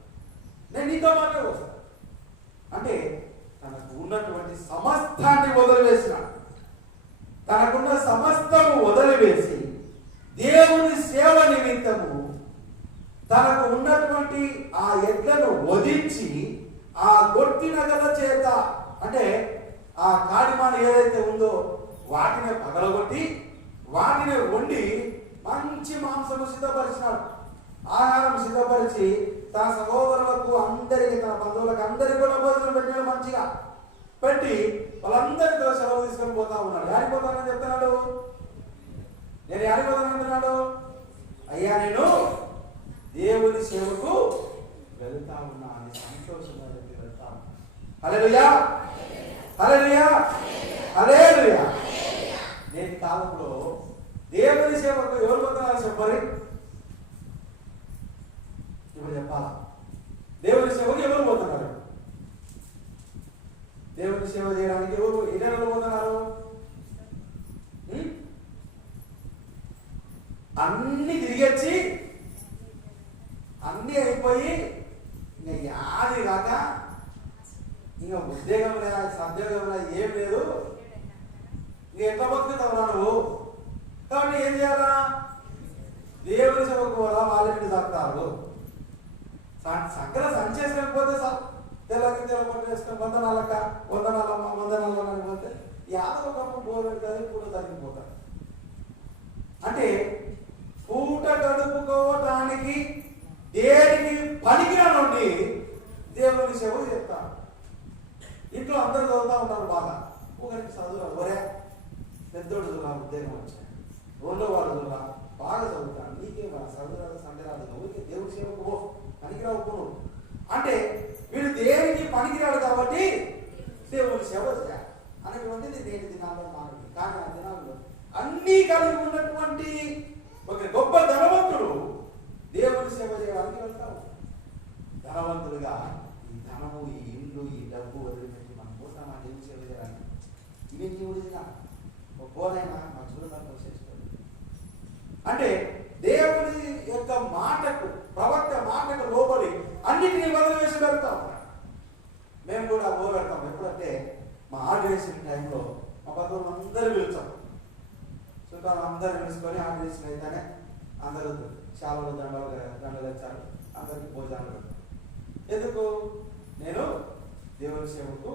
నేను నీతో మాటే వస్తాను అంటే తనకు ఉన్నటువంటి సమస్తాన్ని వదిలివేసినాడు. తనకున్న సమస్తము వదిలివేసి దేవుని సేవ నిమిత్తము తనకు ఉన్నటువంటి ఆ ఎడ్లను వధించి ఆ గొట్టిన గల చేత, అంటే ఆ కాడిమాన ఏదైతే ఉందో వాటిని పగలగొట్టి వాటిని వండి మంచి మాంసము సిద్ధపరిచినాడు. ఆహారం సిద్ధపరిచి తన సహోదరులకు అందరికీ, తన బంధువులకు అందరికీ కూడా భోజనం పెట్టాడు. మంచిగా పెట్టి వాళ్ళందరితో సెలవు తీసుకొని పోతా ఉన్నాడు. యాడిపోతానని చెప్తున్నాడు, నేను యాడిపోతానంటున్నాడు, అయ్యా నేను దేవుని సేవకు వెళ్తా ఉన్నా అని సంతోషంగా చెప్పి వెళ్తా ఉన్నా. హల్లెలూయా, హల్లెలూయా, హల్లెలూయా. నేటి కాలంలో దేవుని సేవకు ఎవరు పోతున్నారో చెప్పాలి. ఇప్పుడు చెప్పాలా, దేవుని సేవకు ఎవరు పోతున్నారు? దేవుని సేవ చేయడానికి ఎవరు పోతున్నారు? అన్ని తిరిగొచ్చి అన్నీ అయిపోయి ఇంకా యాది కాక ఇంకా ఉద్యోగం లేదా సద్యోగం లేదా ఏం లేదు, ఇంకా ఎట్లా బతుకుతావురా నువ్వు? కాబట్టి ఏం చేయాలా? దేవుని సేవకు పోరా, వాళ్ళని తాకుతారు. సగ్గర సంచేసకపోతే తెల్లకి తెల్లపట్టు వేసుకొని వందనాలక వందనాలమ్మ వందనాలు పోతే యాదవ కప్పు పోగొడుతుంది, పూట తగ్గిపోతారు. అంటే పూట గడుపుకోవటానికి దేనికి పనికిరా నుండి దేవుని సేవ చెప్తాను. ఇంట్లో అందరు చదువుతూ ఉంటారు బాగా, ఒకరికి చదువు ఒరే పెద్దోడు చదువురా, ఉద్యోగం వచ్చాయి, రెండో వాడు చదువురా, బాగా చదువుతాను, నీకే చదువురాదు సండే రాదు, ఊరికే దేవుడి సేవకు పో, పనికిరావు పోను అంటే వీడు దేనికి పనికిరాడు కాబట్టి దేవుని సేవ చేయాలి అనేటువంటిది నేటి దినాల్లో మారింది. కానీ ఆ దినాల్లో అన్నీ కలిగి ఉన్నటువంటి ఒక గొప్ప ధనవంతుడు దేవుని సేవ చేయడానికి వెళ్తావు. ధనవంతులుగా ఈ ధనము, ఈ ఇల్లు, ఈ డబ్బు వదిలిపెట్టి మనం పోతామా దేవుని సేవ చేయడానికి? ఇవి దేవుడిగా ఒక పోనైనా మా చూడడానికి చేస్తుంది. అంటే దేవుని యొక్క మాటకు, ప్రవక్త మాటకు లోబడి అన్నిటినీ వదిలివేసి వెళ్తాం. మేము కూడా పెడతాం. ఎప్పుడంటే మా ఆర్డినేషన్ టైంలో మా బంధువులు అందరూ పిలుస్తాం, చుట్టాలు అందరూ పిలుచుకొని ఆర్డినేషన్ అయితేనే అందరూ చాలా దండలు వచ్చారు, అందరికి భోజనాలు పెడతాం. ఎందుకు? నేను దేవుని సేవకు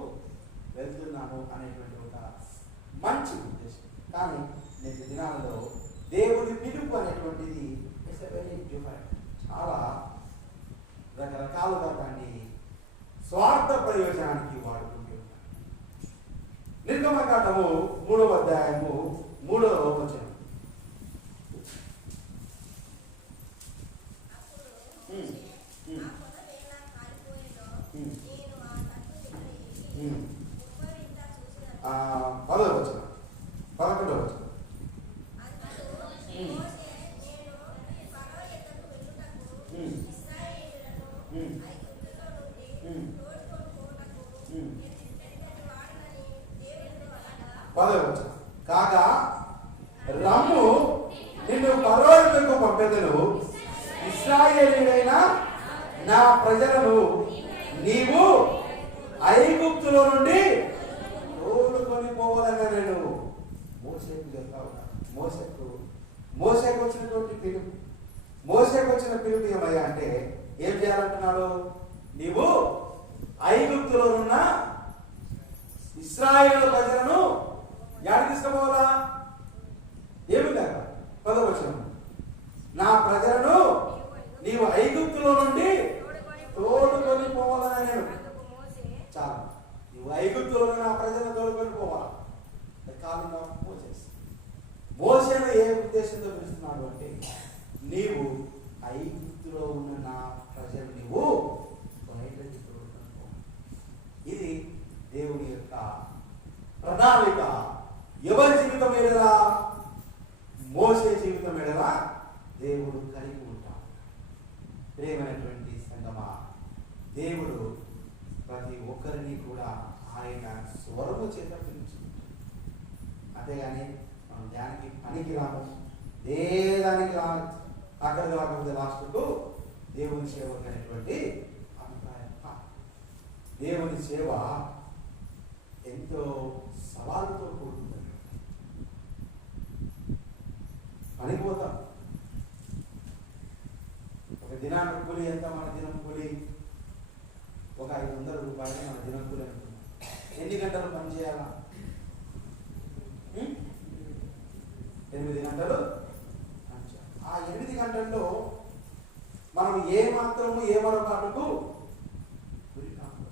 వెళ్తున్నాను అనేటువంటి ఒక మంచి ఉద్దేశం. కానీ నేటి దినాలలో దేవుని పిలుపు అనేటువంటిది ఇట్స్ ఎ వెరీ డిఫరెంట్. చాలా రకరకాలుగా దాన్ని స్వార్థ ప్రయోజనానికి వాడుకుంటున్నారు. నిర్గమకాండము 3వ అధ్యాయము 3వ వచనం. పదవ వచనం, 11వ వచనం. 10వ కాగా రమ్ము నిన్ను పరోలకు పంపెదను, ఇశ్రాయేలీయుడైన నా ప్రజలను నీవు ఐగుప్తులో నుండి తోలుకొని పోవాలన్నా నేను మోసేకు చెప్తా ఉన్నాను. మోసేకు వచ్చినటువంటి పిలుపు, మోసేకు వచ్చిన పిలుపు ఏమయ్యా అంటే ఏం చేయాలంటున్నాడు? నీవు ఐగుప్తులో ఉన్న ఇశ్రాయేలు ప్రజలను యాడికి తీసుకుపోవాలా? ఏమి లేక 10వ నా ప్రజలను నీవు ఐగుప్తులో నుండి తోడుకొని పోవాలని నేను. చాలా, నువ్వు ఐగుప్తులో నా ప్రజలను తోడుకొని పోవాలా. మోసేను ఏ ఉద్దేశంతో పిలుస్తున్నాడు అంటే నీవు ఐగుప్తులో ఉన్న నా ప్రజలు నీవు బయటకి తోడుకొని పోవాలి. ఇది దేవుని యొక్క ప్రణాళిక. ఎవరి జీవితం ఎడలా? మోసే జీవితం ఎడలా దేవుడు కలిగి ఉంటాడు. ప్రియమైనటువంటి సంగమా, దేవుడు ప్రతి ఒక్కరిని కూడా ఆయన స్వరము చేత పిలుచుకుంటాడు. అంతేగాని మనం దానికి పనికి రాము, దేదానికి రా అక్కడికి రాకపోతే లాస్ట్కు దేవుని సేవకు అనేటువంటి అభిప్రాయం. దేవుని సేవ ఎంతో సవాలుతో కూడుకుంటుంది. పనిపోతాం. ఒక దినానికి కూలి ఎంత? మన దినం కూలి ఒక 500 రూపాయలు మన దినం కూలి అనుకున్నాం. ఎన్ని గంటలు పని చేయాలా? 8 గంటలు. ఆ 8 గంటల్లో మనం ఏ మాత్రము ఏమరొకటుకు గురి కాదు.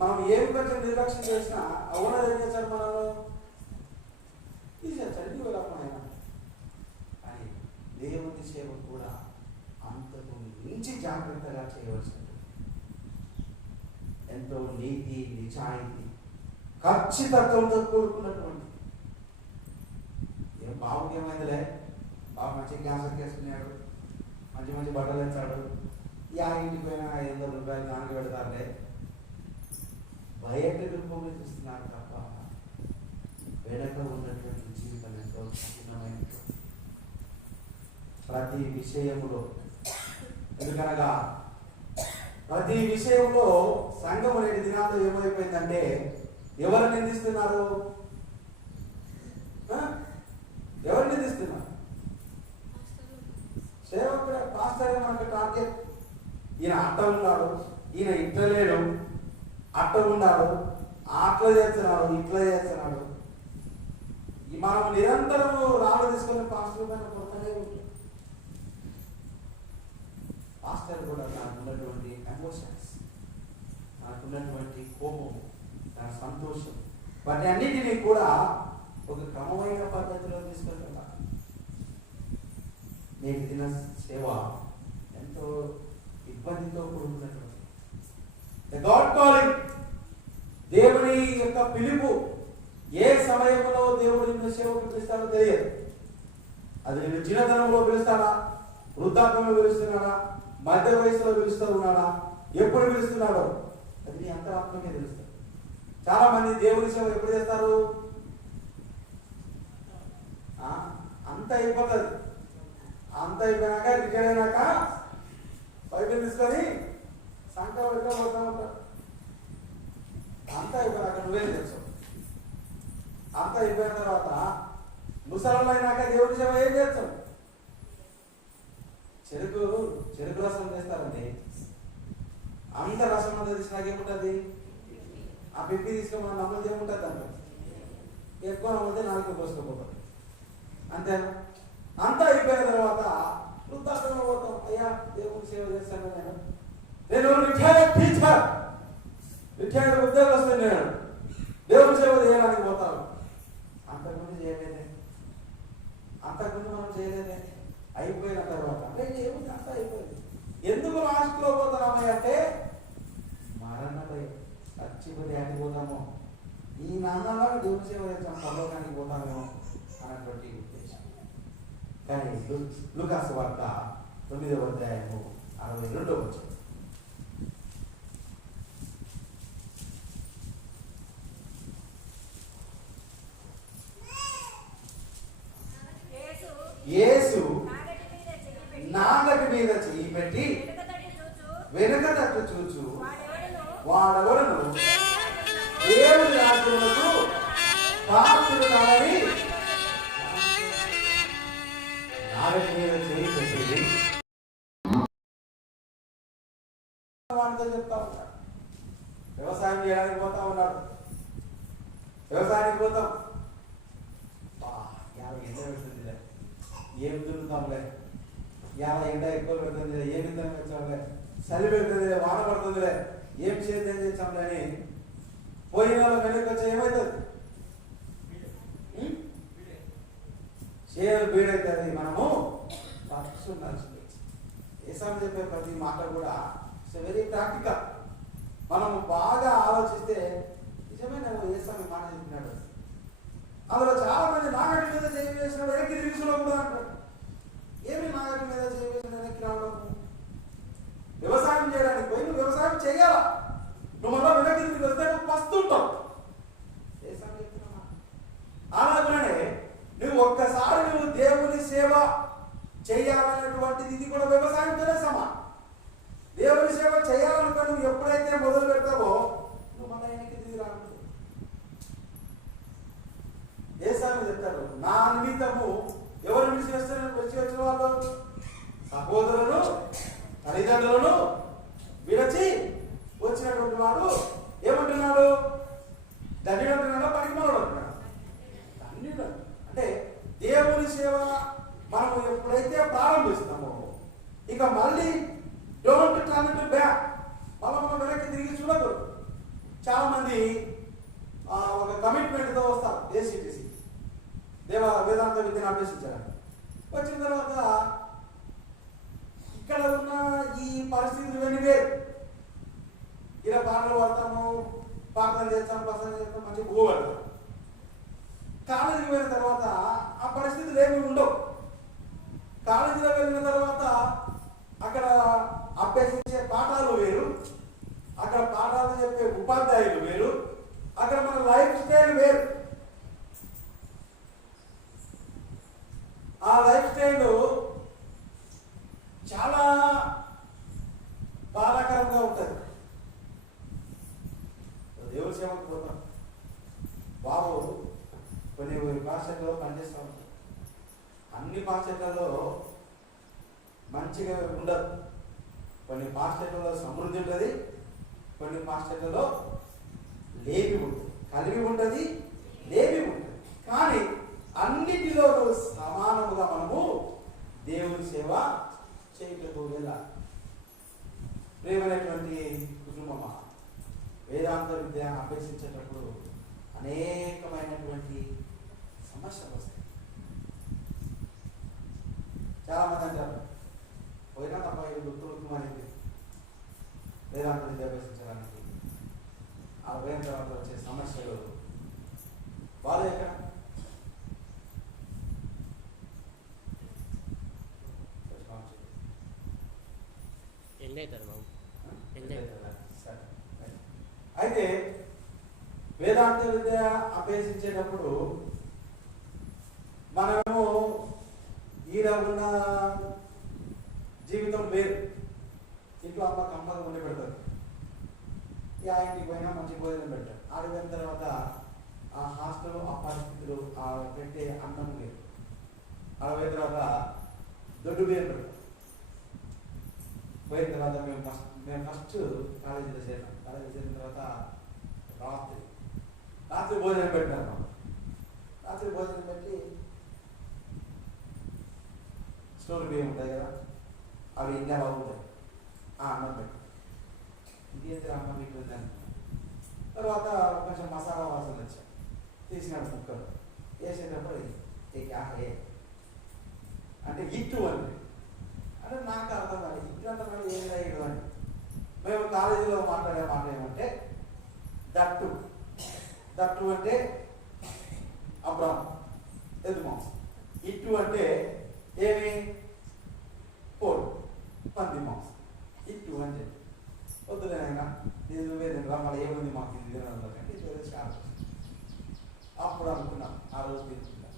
మనం ఏమి కొంచెం నిర్లక్ష్యం చేసినా ఓనర్ ఏం చేశారు? మనలో తీసేస్తాడు, ఇంటికి వెళ్ళకపోయినా. కానీ దేవుని సేవ కూడా అంతకు మించి జాగ్రత్తగా చేయవలసింది. ఎంతో నీతి, నిజాయితీ, ఖచ్చితత్వంతో కూడుకున్నటువంటి. ఏం బాబుకి ఏమైందిలే, బాబు మంచి క్యాన్సర్ చేసుకున్నాడు, మంచి మంచి బట్టలు తెచ్చాడు, ఇంటికి పోయినా 500 రూపాయలు దానికి పెడతారులే, బయట రూపంలో చూస్తున్నారు తప్ప వెనక ఉన్నటువంటి జీవితం ఎంతో కఠినమైనటువంటి. ప్రతి విషయంలో, ఎందుకనగా ప్రతి విషయంలో సంఘం నేటి దినాల్లో ఏమైపోయిందంటే ఎవరు నిందిస్తున్నారు? ఎవరు నిందిస్తున్నారు? సేవకుడు, పాస్టర్ మనకు టార్గెట్. ఈయన అట్ట ఉన్నాడు, ఈయన ఇట్లా లేడు, అట్ట ఉన్నాడు, అట్లా చేస్తున్నాడు, ఇట్లా చేస్తున్నాడు. మనం నిరంతరము రాళ్ళు తీసుకుని పాస్టర్ పైన కొత్తనే ఉంటుంది. పాస్టర్ కూడా తనకున్నటువంటి ఎమోషన్స్, తనకున్నటువంటి కోపం, తన సంతోషం, వాటి అన్నిటినీ కూడా ఒక క్రమమైన పద్ధతిలో తీసుకెళ్తున్నా. నేటి దిన సేవ ఎంతో ఇబ్బందితో కూడుకున్నటువంటి గాడ్ కాలింగ్. దేవుని యొక్క పిలుపు ఏ సమయంలో దేవుడు నిన్ను సేవకు పిలుస్తాడో తెలియదు. అది నిన్ను చిన్నతనంలో పిలుస్తాడా, వృద్ధాప్యంలో పిలుస్తున్నాడా, మధ్య వయసులో పిలుస్తూ ఉన్నాడా, ఎప్పుడు పిలుస్తున్నాడో అది నీ అంతరాత్మకే తెలుస్తుంది. చాలా మంది దేవుని సేవ ఎప్పుడు చేస్తారు? అంత అయిపోతుంది. అంత అయిపోయినాక రిటైర్ అయినాక బైబిల్ తీసుకొని సంఖ్య పోతా ఉంటారు. అంత అయిపోయినాక నువ్వేం తెలుసు? అంత అయిపోయిన తర్వాత ముసలు అయినాక దేవుడి సేవ ఏం చేస్తాం? చెరుకు రసం చేస్తారండి. అంత రసం అంతా తీసినాక ఏముంటుంది? ఆ పిప్పి తీసుకొని మనం నమ్మది ఏముంటుంది? దాంట్లో ఎక్కువ నమ్మతే నాలుగు పోసుకోపోతాం. అంతేనా? అంతా అయిపోయిన తర్వాత వృద్ధాశ్రమంలో పోతాం. అయ్యా దేవుని సేవ చేస్తాను నేను రిటైర్డ్ టీచర్, రిటైర్డ్ ఉద్యోగస్తులు, నేను దేవుని సేవ చేయడానికి పోతాను. అంతకుముందు చేయలేదే, అంతకుముందు మనం చేయలేదే. అయిపోయిన తర్వాత అంటే ఏముంది? అంతా అయిపోయింది. ఎందుకు లాస్ట్లో పోతామయ్య అంటే మరణ భయం. చచ్చిపోతే యాడికి పోతామో, ఈ నాన్నలాగా దేవుని సేవ చేస్తాం, పరలోకానికి పోతామేమో అన్నటువంటి ఉద్దేశం. కానీ లూకాసు వార్త 9వ అధ్యాయము 62వ వచనం. వాడెవడను దేవుని రాజ్యములకు పాత్రుడు కాదని నాగటి మీద చేయి పెట్టింది వాడితో చెప్తా ఉంటాడు. వ్యవసాయం చేయడానికి పోతా ఉన్నాడు. వ్యవసాయానికి పోతాం, ఎండ పెడుతుందిలే, ఏం దున్నుతాంలే, ఎండ ఎక్కువ పెడుతుందిలే, ఏం విధంగా వచ్చాంలే, చలి పెడుతుందిలే, వాన పడుతుందిలే, ఏం సేద్యం చేస్తాంలే అని పోయిన వాళ్ళు వెనక్కి వచ్చి ఏమవుతుంది? చేయాలి బీడవుతుంది. మనము పక్షు ఉండాల్సింది. ఏసామి చెప్పే ప్రతి మాట కూడా ఇట్స్ వెరీ ప్రాక్టికల్. మనము బాగా ఆలోచిస్తే నిజమే నువ్వు ఏసామి మాట చెప్పినాడు. అందులో చాలా మంది నాగటి మీద చేయి వేసిన వెనక్కి తిరుగులో కూడా అంటారు. ఏమి నాగటి మీద చేయి వేసిన వెనక్కి రావడం? వ్యవసాయం చేయడానికి పోయి నువ్వు వ్యవసాయం చేయాలా, నువ్వు మళ్ళీ వెనక్కి తిరిగి వస్తే నువ్వు పస్తుంటావు. ఏసామి చెప్తున్నా అలాగనే నువ్వు ఒక్కసారి నువ్వు దేవుని సేవ చేయాలనేటువంటిది ఇది కూడా వ్యవసాయంతోనే సమానం. దేవుని సేవ చేయాలనుకో నువ్వు ఎప్పుడైతే మొదలు పెడతావో నువ్వు మళ్ళీ వెనక్కి తిరిగి రాకూడదు. ఏసామి చెప్తాడు, నా నిమిత్తము ఎవరు విడిచి వచ్చిన వాళ్ళు సహోదరులను తల్లిదండ్రులను విడచి వచ్చినటువంటి వాడు ఏమంటున్నాడు? ధన్యుడు అంటున్నాడు, పనికిమాలుడు అంటున్నాడు. ధన్యుడు అంటే దేవుని సేవ మనం ఎప్పుడైతే ప్రారంభిస్తామో ఇక మళ్ళీ డోంట్ టర్న్ టు బ్యాక్, మళ్ళీ మనం వెనక్కి తిరిగి చూడకూడదు. చాలా మంది ఒక కమిట్మెంట్తో వస్తారు ఏసీటీసీ వేదాంత విద్యను అభ్యసించడానికి. వచ్చిన తర్వాత ఇక్కడ ఉన్న ఈ పరిస్థితులు ఇవన్నీ వేరు. ఇలా పాటలు పడతాము, ప్రార్థన చేస్తాము, ప్రసంగం చేస్తాము, మంచి భూ పడతాం. కాలేజీకి వెళ్ళిన తర్వాత ఆ పరిస్థితులు ఏమి ఉండవు. కాలేజీలో వెళ్ళిన తర్వాత అక్కడ అభ్యసించే పాఠాలు వేరు, అక్కడ పాఠాలు చెప్పే ఉపాధ్యాయులు వేరు, అక్కడ మన లైఫ్ స్టైల్ వేరు. ఆ లైఫ్ స్టైల్ చాలా బాధాకరంగా ఉంటుంది. దేవుడి సేవకు పోతాం, బాబు కొన్ని పాఠశాలలో పనిచేస్తూ ఉంటారు. అన్ని పాఠశాలలో మంచిగా ఉండదు. కొన్ని పాఠశాలలో సమృద్ధి ఉంటుంది, కొన్ని పాఠశాలలో లేమి ఉంటుంది, కలిగి ఉంటుంది, లేమి ఉంటుంది. కానీ అన్నిటిలో సమానముగా మనము దేవుని సేవ చేయకపోయేలా. ప్రేమైనటువంటి కుటుంబమా, వేదాంత విద్య అభ్యసించేటప్పుడు అనేకమైనటువంటి సమస్యలు వస్తాయి. చాలా మంది అంటారు పోయినా తప్ప రుక్కు వేదాంత విద్య అభ్యసించడానికి. ఆ పోయిన తర్వాత వచ్చే సమస్యలు వాళ్ళు ఎక్కడ అయితే వేదాంత విద్య అభ్యసించేటప్పుడు మనము ఈడ ఉన్న జీవితం వేరు. ఇంట్లో అమ్మ కమ్మగా ఉండి పెడతారు, ఆ ఇంటికి పోయినా మంచి భోజనం పెట్టారు. ఆడిపోయిన తర్వాత ఆ హాస్టల్ ఆ పరిస్థితులు ఆ పెట్టే అన్నం లేదు. ఆడిపోయిన తర్వాత దొడ్డు బియ్యం పెడతారు. పోయిన తర్వాత మేము ఫస్ట్ కాలేజీలో చేరాం. కాలేజీలో చేరిన తర్వాత రాత్రి భోజనం పెట్టారు. రాత్రి భోజనం పెట్టి స్టోర్ బియ్యం ఉంటాయి కదా, అవి ఇంకా బాగుంటాయి. ఆ అన్నం పెట్టి ఇంకేంటి అన్నం పెట్టిందని తర్వాత కొంచెం మసాలా వాసన వచ్చాయి. తీసినాడు కుక్కర్ వేసేటప్పుడు ఏ అంటే హిట్టు అని అంటే నాకు అర్థం కాదు. హిట్టు అంటే ఏం రాయడు అని. మేము కాలేజీలో మాట్లాడే మాట ఏమంటే దట్టు అంటే అబ్రాహం ఎద్దు మాంసం. హిట్టు అంటే ఏమి కోడి పంది మాంసం. హిట్టు అంటే వద్దులేనైనా ఇది నువ్వే తినరా, మళ్ళీ ఏముంది మాకు ఇది తినకంటే ఇది స్టార్ట్. అప్పుడు అనుకున్నాం, ఆ రోజు తినుకున్నాం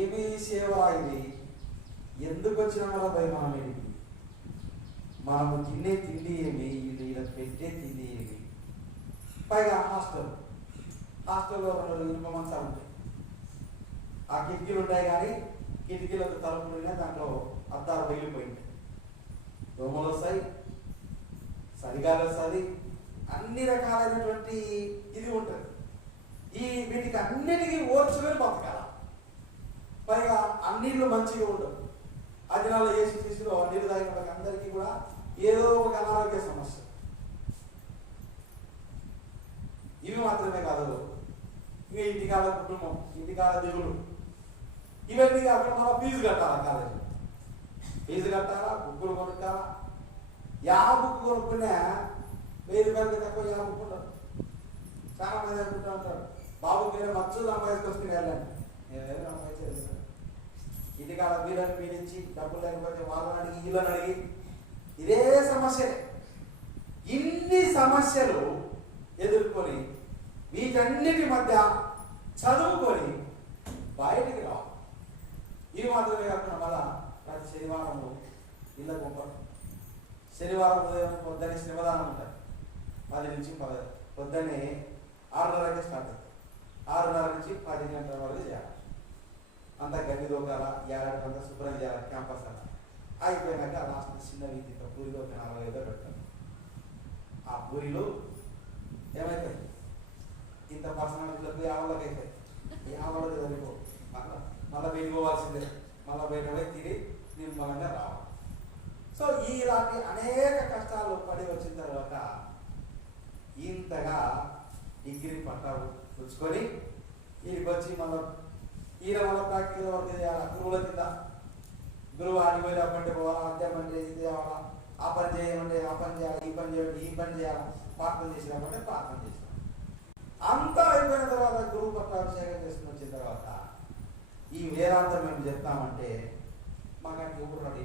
ఏమి సేవ ఇది, ఎందుకు వచ్చినా మన భయం మనం ఏంటి, మనము తినే తిండి ఏమి, ఇలా పెట్టే తిండి ఏమి, పైగా హాస్టల్లో 2 ఇనుప మంచాలు ఉంటాయి. ఆ కిటికీలు ఉంటాయి కానీ కిటికీలకు తలుపులు దాంట్లో అద్దాలు వెళ్ళిపోయింది. దోమలు వస్తాయి, చలిగాలి వస్తుంది, అన్ని రకాలైనటువంటి ఇది ఉంటుంది. వీటికి అన్నిటికీ ఓర్చుకొని బతకాల. పైగా అన్నిళ్ళు మంచిగా ఉండవు. ఆ దినాల్లో ఏసీ తీసిలో నీళ్ళు తాగిన వాళ్ళకి అందరికీ కూడా ఏదో ఒక అనారోగ్య సమస్య. ఇవి మాత్రమే కాదు, ఇంకా ఇంటికాల కుటుంబం, ఇంటికాల దిగులు, ఇవన్నీ కాకుండా మనం ఫీజు కట్టాలా, కాలేజీ ఫీజు కట్టాలా, బుక్కులు కొనుక్కాలా. బుక్ కొనుక్కునే 1000 రూపాయలకి తక్కువ బుక్ ఉంటారు. చాలా మంది అనుకుంటూ ఉంటారు, బాబుకి నేను మచ్చు సంపాదించుకొచ్చుకుని వెళ్ళండి. నేను సంపాదించేది ఇంటికాల వీళ్ళని పీడించి డబ్బులు లేకపోతే వాళ్ళని అడిగి వీళ్ళని అడిగి ఇదే సమస్యలే. ఇన్ని సమస్యలు ఎదుర్కొని వీటన్నిటి మధ్య చదువుకొని బయటికి రావాలి. ఇవి మాత్రమే కాకుండా మళ్ళా ప్రతి శనివారము ఇళ్ళ పంపడం. శనివారం ఉదయం పొద్దున్నే శ్రమదానం ఉంటుంది. 10 నుంచి 10 పొద్దున్నే 6:30కి స్టార్ట్ అవుతుంది. 6:30 నుంచి 10 గంటల వరకు చేయాలి. అంతా గడ్డి దోకాల, అంతా శుభ్రం చేయాలి. క్యాంపస్ అంతా అయిపోయినాక లాస్ట్ చిన్న వీధితో పూరిలో ఒక 45 పెడతారు. ఆ పూరిలో ఏమవుతాయి, ఇంత పర్సనాలిటీలకు 50కి అవుతాయి. 50కి సరిపో మళ్ళీ పెట్టుకోవాల్సిందే. మళ్ళీ బయట పోయి తిరిగి నిర్మలంగా రావాలి. సో ఇలాంటి అనేక కష్టాలు పడి వచ్చిన తర్వాత ఇంతగా డిగ్రీ పట్టాలు పుచ్చుకొని వీడికి వచ్చి మళ్ళీ మళ్ళీ ప్రాక్టికల్ వర్క్ చేయాలి. గురువుల కింద గురువు ఆడిపోయి రమ్మంటే పోవాలా, అధ్యాయం అంటే ఇది తేవాలా, ఆ పని చేయమంటే ఆ పని చేయాలి, ఈ పని చేయాలి, ఈ పని చేయాలి, ప్రార్థన చేసినామంటే ప్రార్థన చేసినాం. అంతా అయిపోయిన తర్వాత గురువు పట్టాభిషేకం చేసుకుని వచ్చిన తర్వాత ఈ వేదాంతం మేము చెప్తామంటే మాకు ఎప్పుడు రాడు.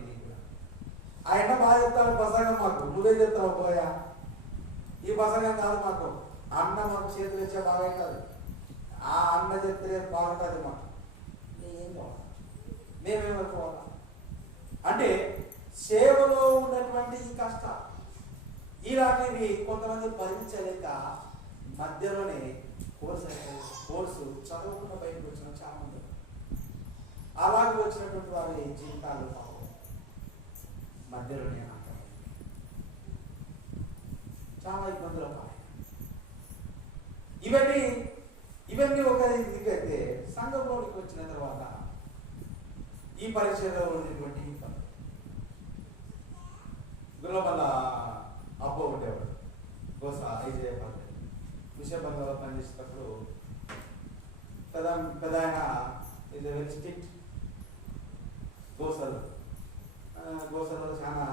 ఆయన బాగా చెప్తాను ప్రసంగం, మాకు నువ్వే చెప్తావు పోయా, ఈ ప్రసంగం కాదు మాకు. అన్న మాకు చేతులు ఇచ్చే బాగా కాదు, ఆ అన్న చెప్తే బాగుంటుంది. మాకు ఏం కావాలి, మేమేమైపోవాలా అంటే సేవలో ఉన్నటువంటి ఈ కష్టాలు ఇలాంటివి కొంతమంది భరించలేక మధ్యలోనే కోర్సు చదవకుండా బయటకు వచ్చిన చాలా మంది. అలాగే వచ్చినటువంటి వారి జీవితాలు మధ్యలోనే చాలా ఇబ్బందులు ఉన్నాయి. ఇవన్నీ ఒక ఇదికైతే సంఘంలోనికి వచ్చిన తర్వాత ఈ పరిచయంలో ఉన్నటువంటి గురువల్ల అబ్బో ఉండేవాడు. గోస ఐజేయపల్లి విషయబంధంలో పనిచేసేటప్పుడు పెద్ద ఆయన ఈజ్ ఎ వెరీ స్ట్రిక్ట్. గోసలు చాలా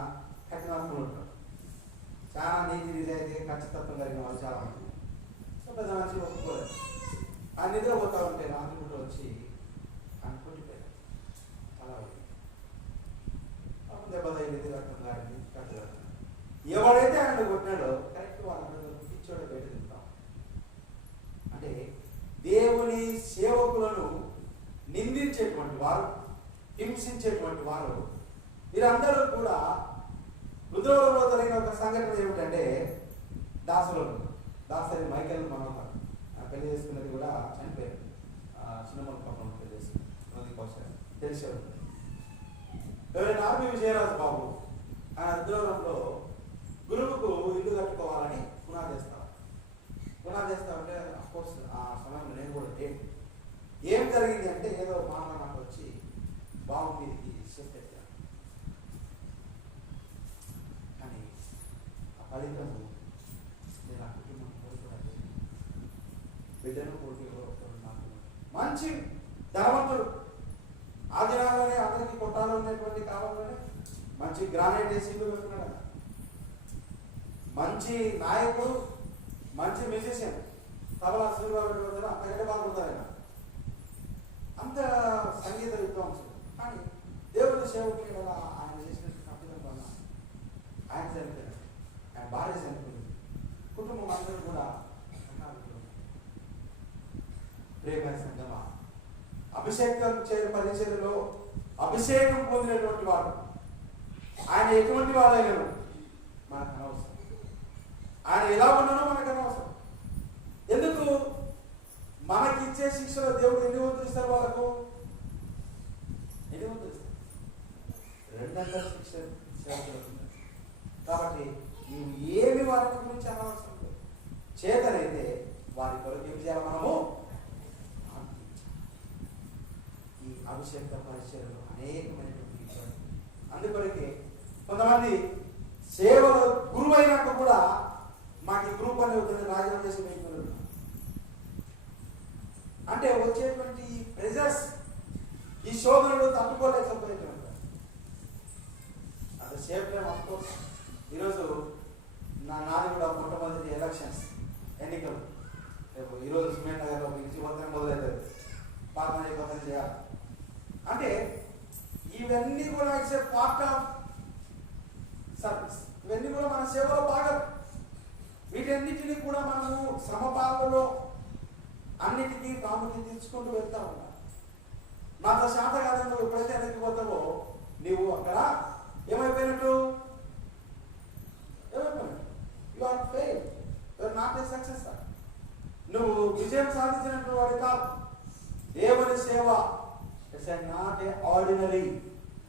కఠినాత్మలు ఉంటారు. చాలా నీతి నిజాయితీ ఖచ్చితత్వం కలిగిన వాళ్ళు చాలా మంది. సో పెద్ద మంచి ఒప్పుకోలేదు. ఆ నిద్రపోతా ఉంటే రాత్రి పూట వచ్చి అనుకుంటుపోయారు. చాలా దెబ్బ తగిలింది, రక్తం కారింది, కట్టు. ఎవడైతే ఆయన కొట్టినాడో కరెక్ట్ వాళ్ళందరూ పిచ్చోడే బయట తింటాం. అంటే దేవుని సేవకులను నిందించేటువంటి వారు, హింసించేటువంటి వారు వీరందరూ కూడా రుద్రవరంలో జరిగిన ఒక సంఘటన ఏమిటంటే దాసరి మైకేల్ మనోహర్ పెళ్లి చేసుకున్నది కూడా చనిపోయారు. చిన్నమల పక్కన పెళ్లి చేసుకున్నది బహుశా తెలిసే ఉంటుంది. ఎవరైనా ఆర్మీ విజయరాజు బాబు ఆయన రుద్రవరంలో గురువుకు ఇల్లు కట్టుకోవాలని పునాది చేస్తామంటే అఫ్కోర్స్ ఆ సమయంలో నేను కూడా ఏం జరిగింది అంటే ఏదో మాట్లాడినట్టు వచ్చి బాబు మీదకి షిఫ్ట్ అయ్యాను. కానీ ఆ ఫలితము నేను ఆ కుటుంబం కోరుకోవడం, బిడ్డను కోరుకోవడం. నాకు మంచి ధనవంతుడు, ఆ దినాల్లోనే అందరికీ కొట్టాలు ఉన్నటువంటి కాలంలోనే మంచి గ్రానైట్ ఏసీలు పెట్టుకున్నాడు. మంచి నాయకుడు, మంచి మ్యూజిషియన్, తబలా సూర్యబాబు అంతకంటే బాగుంటారు ఆయన. అంత సంగీత విద్వాంసుడు. కానీ దేవుడి సేవకుని వల్ల ఆయన చేసిన అద్భుతం వల్ల ఆయన చనిపోయాడు, ఆయన భార్య చనిపోయింది, కుటుంబం అందరూ కూడా ప్రేమ సంగమా. అభిషేకం పరిచర్యలో అభిషేకం పొందినటువంటి వాడు ఆయన ఎటువంటి వాడైనా మనకు అనవసరం. ఆయన ఎలా ఉన్నానో మనకు అనవసరం. ఇస్తారు వాళ్ళకు? ఎన్ని వంతులు ఇస్తారు? 200 శిక్ష సేవకులు. కాబట్టి నీవు ఏమి వారి గురించి అనవసరం లేదు. చేతనైతే వారి కొరకు ఏం చేయాలి? మనము ఈ అభిషేక పరిచయలు అనేకమైనటువంటి విషయాలు. అందుకొరకే కొంతమంది సేవలో గురువు అయినాక కూడా మాకు ఈ గ్రూప్ అని అవుతుంది రాజీనామా చేసి వెళ్తున్నారు. అంటే వచ్చేటువంటి ఈ ప్రెజర్స్, ఈ శోధనలు తట్టుకోలేకపోయేటువంటి అది సేఫ్ టైం. అఫ్కోర్స్ ఈరోజు నాది కూడా మొట్టమొదటి ఎలక్షన్స్, ఎన్నికలు రేపు ఈరోజు సుమేన్ నగర్లో పిలిచి పోతే మొదలవుతుంది. ప్రార్థన అయిపోతుంది చేయాలి. అంటే ఇవన్నీ కూడా it's a part of service. ఇవన్నీ కూడా మన సేవలో భాగం. వీటన్నిటినీ కూడా మనము శ్రమపాలలో అన్నిటికీ ప్రాముఖ్యత తీసుకుంటూ వెళ్తా ఉంటాం. నాతో శాత కాదని నువ్వు ఎప్పుడైతే వెనక్కిపోతావో నీవు అక్కడ ఏమైపోయినట్టు? You are fail, you are not a success. నువ్వు విజయం సాధించినటువంటి వాడి కాదు. దేవుని సేవ ఇట్స్ నాట్ ఏ ఆర్డినరీ.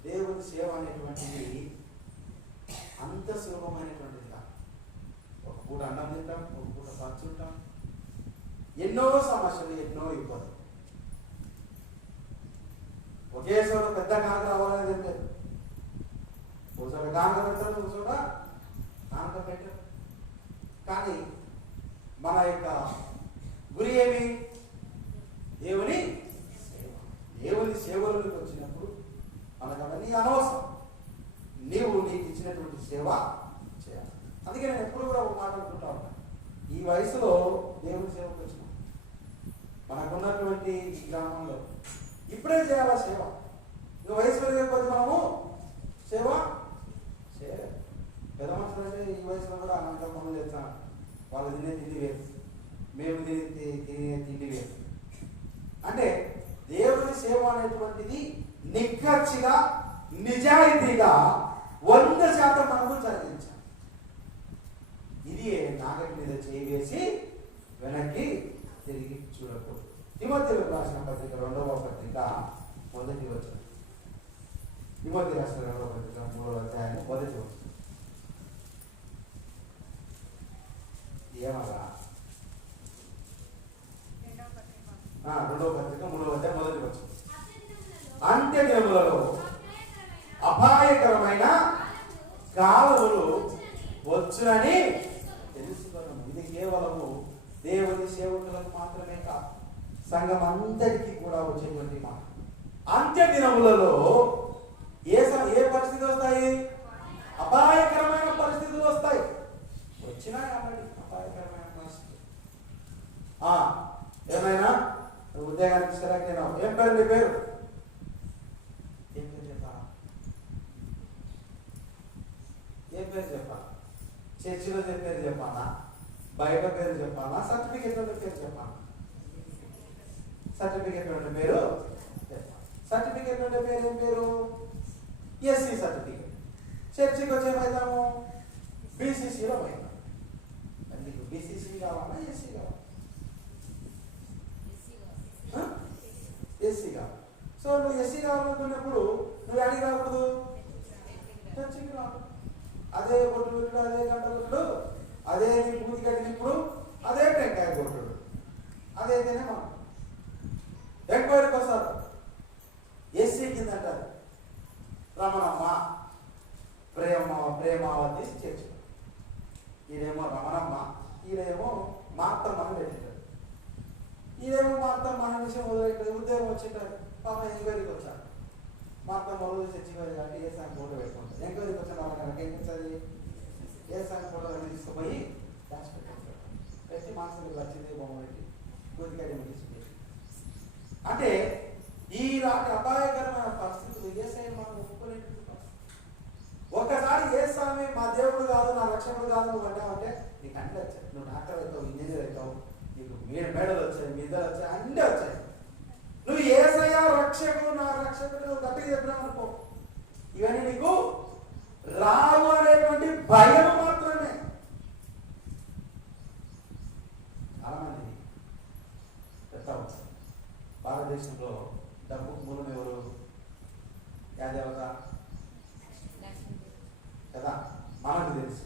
దేవుని సేవ అనేటువంటిది అంత సులభమైనటువంటిది కాదు. ఒక పూట అన్నం తింటాం, ఒక పూట ఖర్చుంటాం, ఎన్నో సమస్యలు, ఎన్నో ఇబ్బందులు. ఒకే చోట పెద్ద కానుక రావాలని చెప్పారు. ఒక చోట కానుక పెడతారు, ఒక చోట కానుక పెట్టారు. కానీ మన యొక్క గురి ఏమి? దేవుని సేవ. దేవుని సేవలోకి వచ్చినప్పుడు మనకు అవన్నీ అనవసరం. నీవు నీకు ఇచ్చినటువంటి సేవ చేయాలి. అందుకే నేను ఎప్పుడు కూడా ఒక మాట అనుకుంటా ఉంటాను. ఈ వయసులో దేవుని సేవకు వచ్చిన మనకున్నటువంటి ఈ గ్రామంలో ఇప్పుడే చేయాలా సేవ. నువ్వు వయసులో లేకపోతే మనము సేవ చేయలేదు. పెద్ద మనుషులు అంటే ఈ వయసులో కూడా అనంత పనులు చేస్తాను. వాళ్ళు తినే తిండి వేరు, మేము తినే తిండి వేరు. అంటే దేవుని సేవ అనేటువంటిది నిక్కచ్చిగా, నిజాయితీగా 100% మనము జరిగించాలి. ఇది నాగటి మీద చేయి వేసి వెనక్కి తిరిగి చూడకూడదు. తిమోతిలకు రాసిన పత్రిక 2వ పత్రిక 1వ వచనం. తిమోతి రాసిన 2వ పత్రిక 3వ అధ్యాయం 1వ వచనం. ఏమలా? 2వ పత్రిక 3వ అధ్యాయం 1వ వచనం. అంత్య దినములలో అపాయకరమైన కాలములు వచ్చునని తెలుసుకున్నాము. ఇది కేవలము దేవుని సేవకులకు మాత్రమే కాదు, సంఘం అంతటికీ కూడా వచ్చేటువంటి మాట. అంత్య దినములలో ఏ పరిస్థితులు వస్తాయి? అపాయకరమైన పరిస్థితులు వస్తాయి. వచ్చినాయి కాబట్టి అపాయకరమైన పరిస్థితులు. ఏమైనా ఉద్యోగానికి సెలెక్ట్ అయినా, ఏం పేరు నీ పేరు? ఏం పేరు చెప్పాలా? ఏం పేరు చెప్పాలా? చర్చిలో పేరు చెప్పాలా? బయట పేరు చెప్పాలా? సర్టిఫికేట్ పేరు చెప్పాలా? సర్టిఫికేట్ పేరు చెప్పాలి. సర్టిఫికేట్ పేరు ఏం పేరు? SC certificate. చర్చికి వచ్చి ఏమవుతాము? బీసీసీలో పోయినాం. అందుకు బీసీసీ కావాలా, ఎస్సీ కావాలా? ఎస్సీ కావాలి. సో నువ్వు ఎస్సీ కావాలనుకున్నప్పుడు నువ్వు అడిగి రాకూడదు, చర్చికి రావు. అదే కొట్టు కొట్టుడు, అదే గంట కొట్టుడు, అదే నీ పూర్తి కట్టినప్పుడు అదే టెంకాయ కొట్టుడు, అదైతేనే మనం ఎంక్వైరీకి వస్తారు. ఎస్సీ కింద అంటారు రమణమ్మ, ప్రేమావతి చర్చ. ఈడేమో రమణమ్మ, ఈడేమో మార్తమ్మని పెట్టింటారు. ఈడేమో మార్తమ్మ అనే విషయం మొదలెట్టారు. ఉద్యోగం వచ్చింటారు. పాప ఎంక్వైరీకి వచ్చారు. మార్తమ్మ రోజు చర్చికి వెళ్ళి కాబట్టి ఏ సాంగ్ ఫోటో పెట్టుకుంటారు. ఎంక్వైరీకి వచ్చిన వాళ్ళ కనుక ఏం చేస్తుంది? ఏ సాంగ్ ఫోటో అన్ని తీసుకుపోయి దాచి పెట్టుకుంటారు. పెట్టి మనసులకు వచ్చింది బొమ్మ పెట్టి పూర్తిగా తీసుకుని. అంటే ఈనాటి అపాయకరమైన పరిస్థితులు ఏసైనా మనం ఒప్పుకోలేని పరిస్థితి. ఒక్కసారి ఏసామి మా దేవుడు కాదు, నా రక్షకుడు కాదు నువ్వు అంటావంటే నీకు అన్నీ వచ్చాయి. నువ్వు డాక్టర్ అవుతావు, ఇంజనీర్ అవుతావు, నీకు మేడలు వచ్చాయి, మీదలు వచ్చాయి, అన్నీ వచ్చాయి. నువ్వు ఏసయ్య రక్షకుడు, నా రక్షకుడు నువ్వు గట్టిగా చెప్పినావు అనుకో, ఇవన్నీ నీకు రావు అనేటువంటి భయం మాత్రమే. చాలా మంది చెప్తా ఉంటారు భారతదేశంలో డబ్బు మూలం ఎవరు? యాదేవత కదా, మనకు తెలుసు.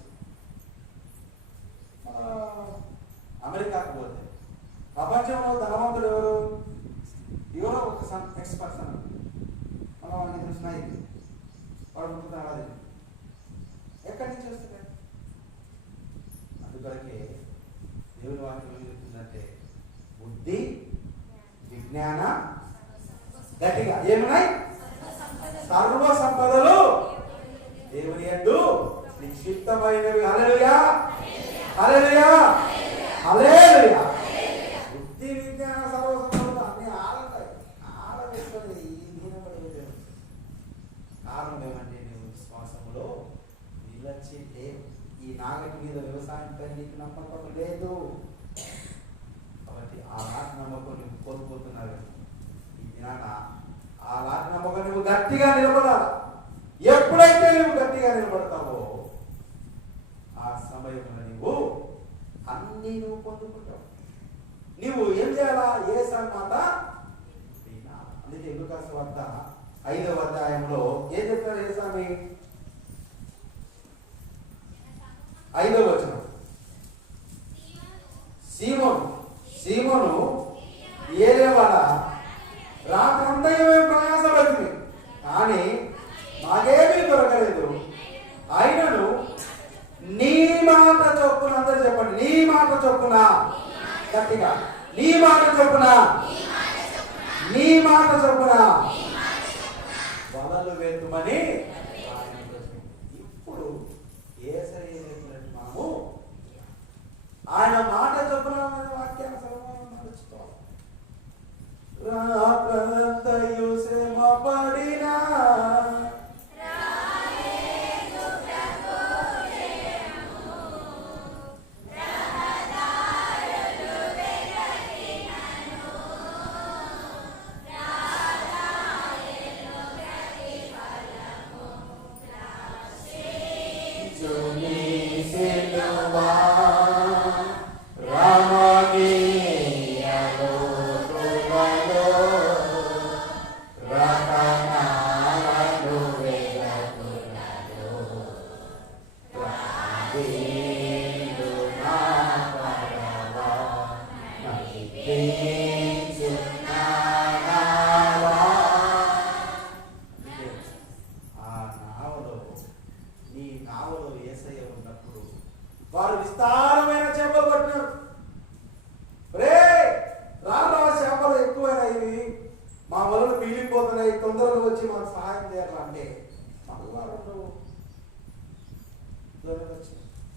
అమెరికాకు పోతే ప్రపంచంలో ధనవంతుడు ఎవరు? ఎవరో ఒక ఎక్స్ పర్సన్, మనం వాడికి తెలిసినాయి, వాడు ఉంటున్నాడు. అది ఎక్కడి నుంచి వస్తుంది? అందుకొరకే దేవుని వాక్యం ఏం చెప్తుందంటే బుద్ధి విజ్ఞాన గట్టిగా ఏమున్నాయి? సర్వ సంపదలు దేవుని యందు నిక్షిప్తమైనవి. హల్లెలూయా, హల్లెలూయా, హల్లెలూయా. బుద్ధి విజ్ఞాన సర్వ సంపదలు అన్ని ఆడవేసుకొని కారణం ఏమంటే నువ్వు విశ్వాసంలో నిలచి లేవు. ఈ నాగటి మీద వ్యవసాయం పై నీకు నమ్మకం లేదు కాబట్టి ఆ నాటి నమ్మకం నువ్వు కోల్పోతున్నావు. ఈ దినాన ఆ నాటి నమ్మకం నువ్వు గట్టిగా నిలబడాలి. ఎప్పుడైతే నువ్వు గట్టిగా నిలబడతావో ఆ సమయంలో నువ్వు అన్నీ నువ్వు పొందుకుంటావు. నువ్వు ఏం చేయాలా? యేసు మాట వినాలి. అందుకే లూకాసు వార్త 5వ అధ్యాయంలో ఏం చెప్తారు యేసామి? 5వ వచనం, సీమోను ఏలేవాడ రాత్రంతా ఏమేమి ప్రయాసపడింది కానీ మాకేమీ దొరకలేదు. అయినను నీ మాట చొప్పున, అందరూ చెప్పండి, నీ మాట చొప్పున, గట్టిగా నీ మాట చొప్పున, నీ మాట చొప్పున వలలు వేద్దుమని ఆయన ఇప్పుడు యేసయ్య చెప్పినట్టు మనము ఆయన మాట చొప్పున వాక్యాన్ని నడుచుకోవాలి. రాత్రంతయు శ్రమ పడినా వారు విస్తారమైన చేపలు పట్టినారు. చేపలు ఎక్కువైనాయి, మా వలలు పీలిపోతున్నాయి, తొందరగా వచ్చి మాకు సహాయం చేయాలంటే మళ్ళా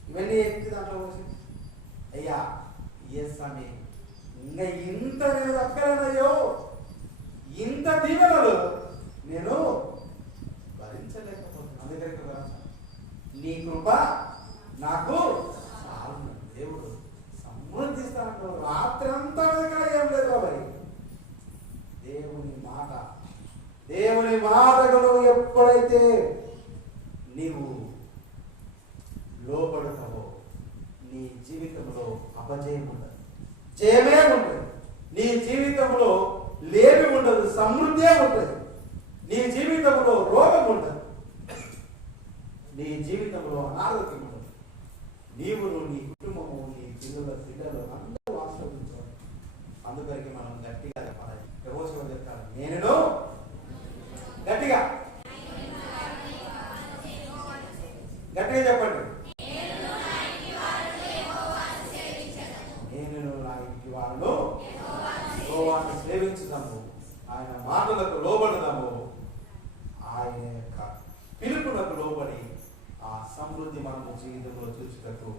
ఇవన్నీ ఎత్తి దాంట్లో వచ్చి అయ్యా స్వామి ఇంకా ఇంత నేను దక్కలేనయ్యో, ఇంత దీవెనలు నేను భరించలేకపోతున్నాను. అందుకని నీ కృప నాకు చాలు. దేవుడు సమృద్ధిస్తాను. రాత్రి అంతా ఏం లేదు కాబట్టి దేవుని మాటకు నువ్వు ఎప్పుడైతే నీవు లోపడతావో నీ జీవితంలో అపజయం ఉండదు, జయమే ఉండదు. నీ జీవితంలో లేమి ఉండదు, సమృద్ధి ఉంటుంది. నీ జీవితంలో రోగం ఉండదు, నీ జీవితంలో అనారోగ్యం ఉండదు. నీవు, నీ కుటుంబము, నీ పిల్లలు అందరూ ఆశీర్వదించాలి. అందుకరికి మనం గట్టిగా చెప్పాలి. యెహోషువ చెప్తారు, నేను గట్టిగా గట్టిగా చెప్పండి, నేను నా ఇంటి వారు యెహోవాను సేవించుదాము, ఆయన మాటలకు లోబడదాము, ఆయన యొక్క పిలుపులకు లోబడి ఆ సమృద్ధి మనము జీవితంలో చూచుటకు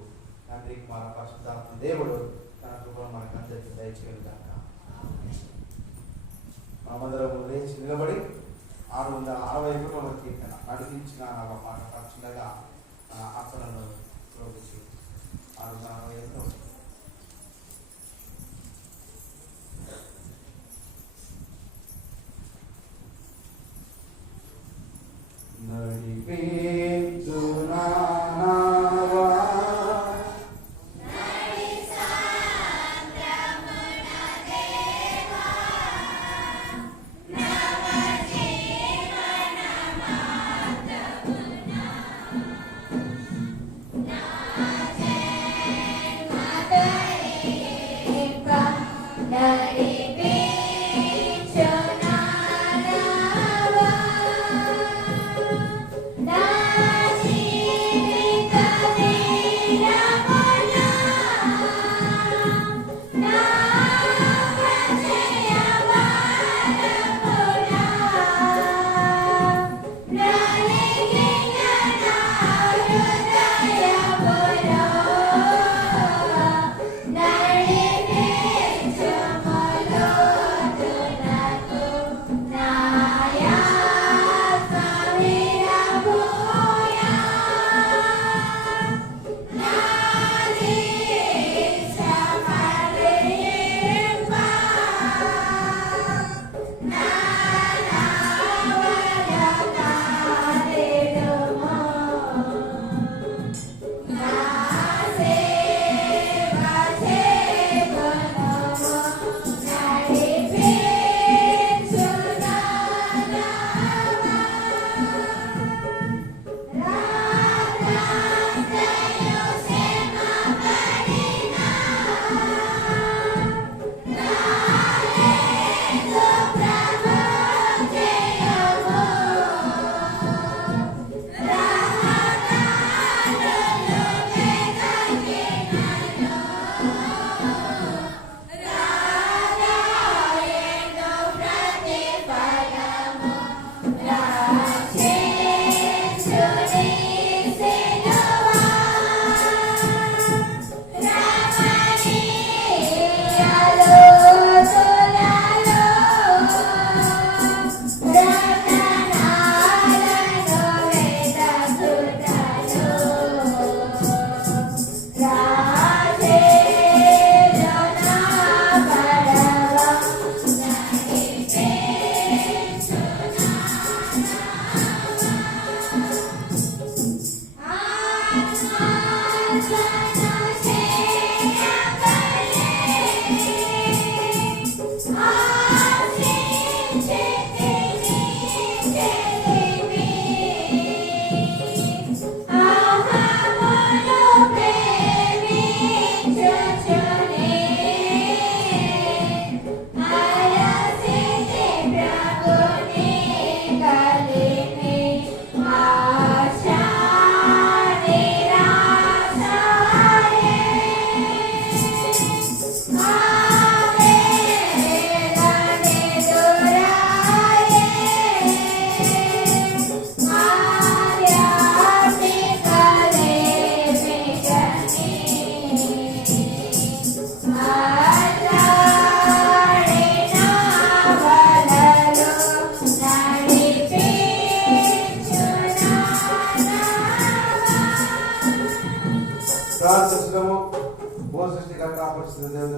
తండ్రి మన పరిశుద్ధాత్మ దేవుడు తన కృపను మనకు అందరికీ దయచేయగాక. మనమందరం లేచి నిలబడి 661వ కీర్తన నడిపించిన ఒక పాట పక్షులుగా ఆసనను ప్రోగించి 661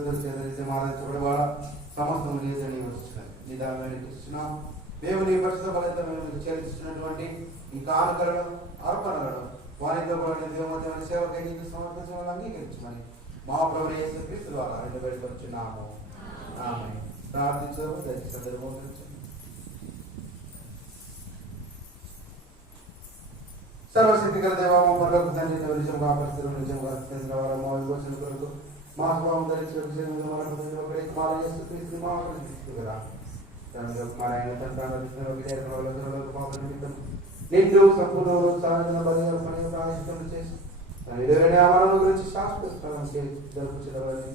ఆరాధించబడేవాడ సమస్తం నీదని వస్తున్నాయి నిదానమైన ఇస్తున్నాం. మేము నీ పరిశుద్ధ ఫలితం మేము చెల్లిస్తున్నటువంటి ఈ కానుకలను అర్పణలను వారితో పాటు దేవమైన సేవకై నీకు సమర్పించమని అంగీకరించమని మా ప్రభువు యేసుక్రీస్తు ద్వారా రెండు వేడుకొచ్చున్నాము. ఆమేన్. ప్రార్థించడం దయచేసి మోకరించండి. సర్వశక్తి గల దేవము పరలోక తండ్రి నిజంగా పరిస్థితులు నిజంగా మోసిన కొరకు మా స్వభావం ధరించిన నిండు సంపూర్ణ సాధన బలి ప్రాయశ్చిత్తం చేసి తన ఎదురైన ఆవరణ గురించి శాశ్వత జరుపుకోవాలని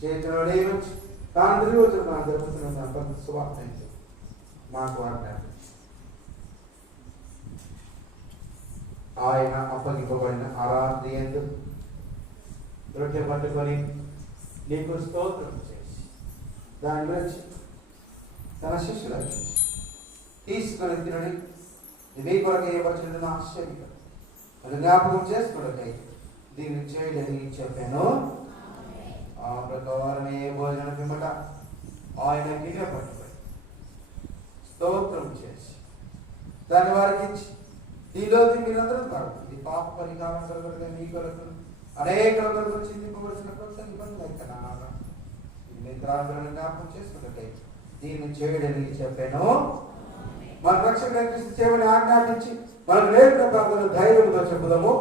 చేతిలోనే వచ్చి తాను తిరిగి వచ్చిన జరుపుతున్న సువార్త మాకు ఆజ్ఞాపం. ఆయన అప్పగింపబడిన ఆరాధ్యందు రొట్టె పట్టుకొని నీకు స్తోత్రం చేసి దాని గురించి తన శిష్యులకు తీసుకొని తినని ఇది కొరకు ఏర్పరిచిన ఆశ్చర్యం అది జ్ఞాపకం చేసుకోవడకై దీన్ని చేయలేని చెప్పాను. ఆ ప్రకారమే భోజనం పిమ్మట ఆయన గిన్నె పట్టుకొని స్తోత్రం చేసి దాని వారికి ఇచ్చి ఈలోకి మీరందరూ తాగు, ఇది పాప పరిహారం కలుగుతుంది మీ కొరకు అనేక కొరకు చిందింపబడిన కొత్త నిబంధన జ్ఞాపకం చేసుకుంటే దీన్ని చేయడానికి చెప్పాను. మన రక్షణ చేయమని ఆజ్ఞాపించి మనకు నేర్పిన ప్రాంతంలో ధైర్యంతో చెప్పుదాము.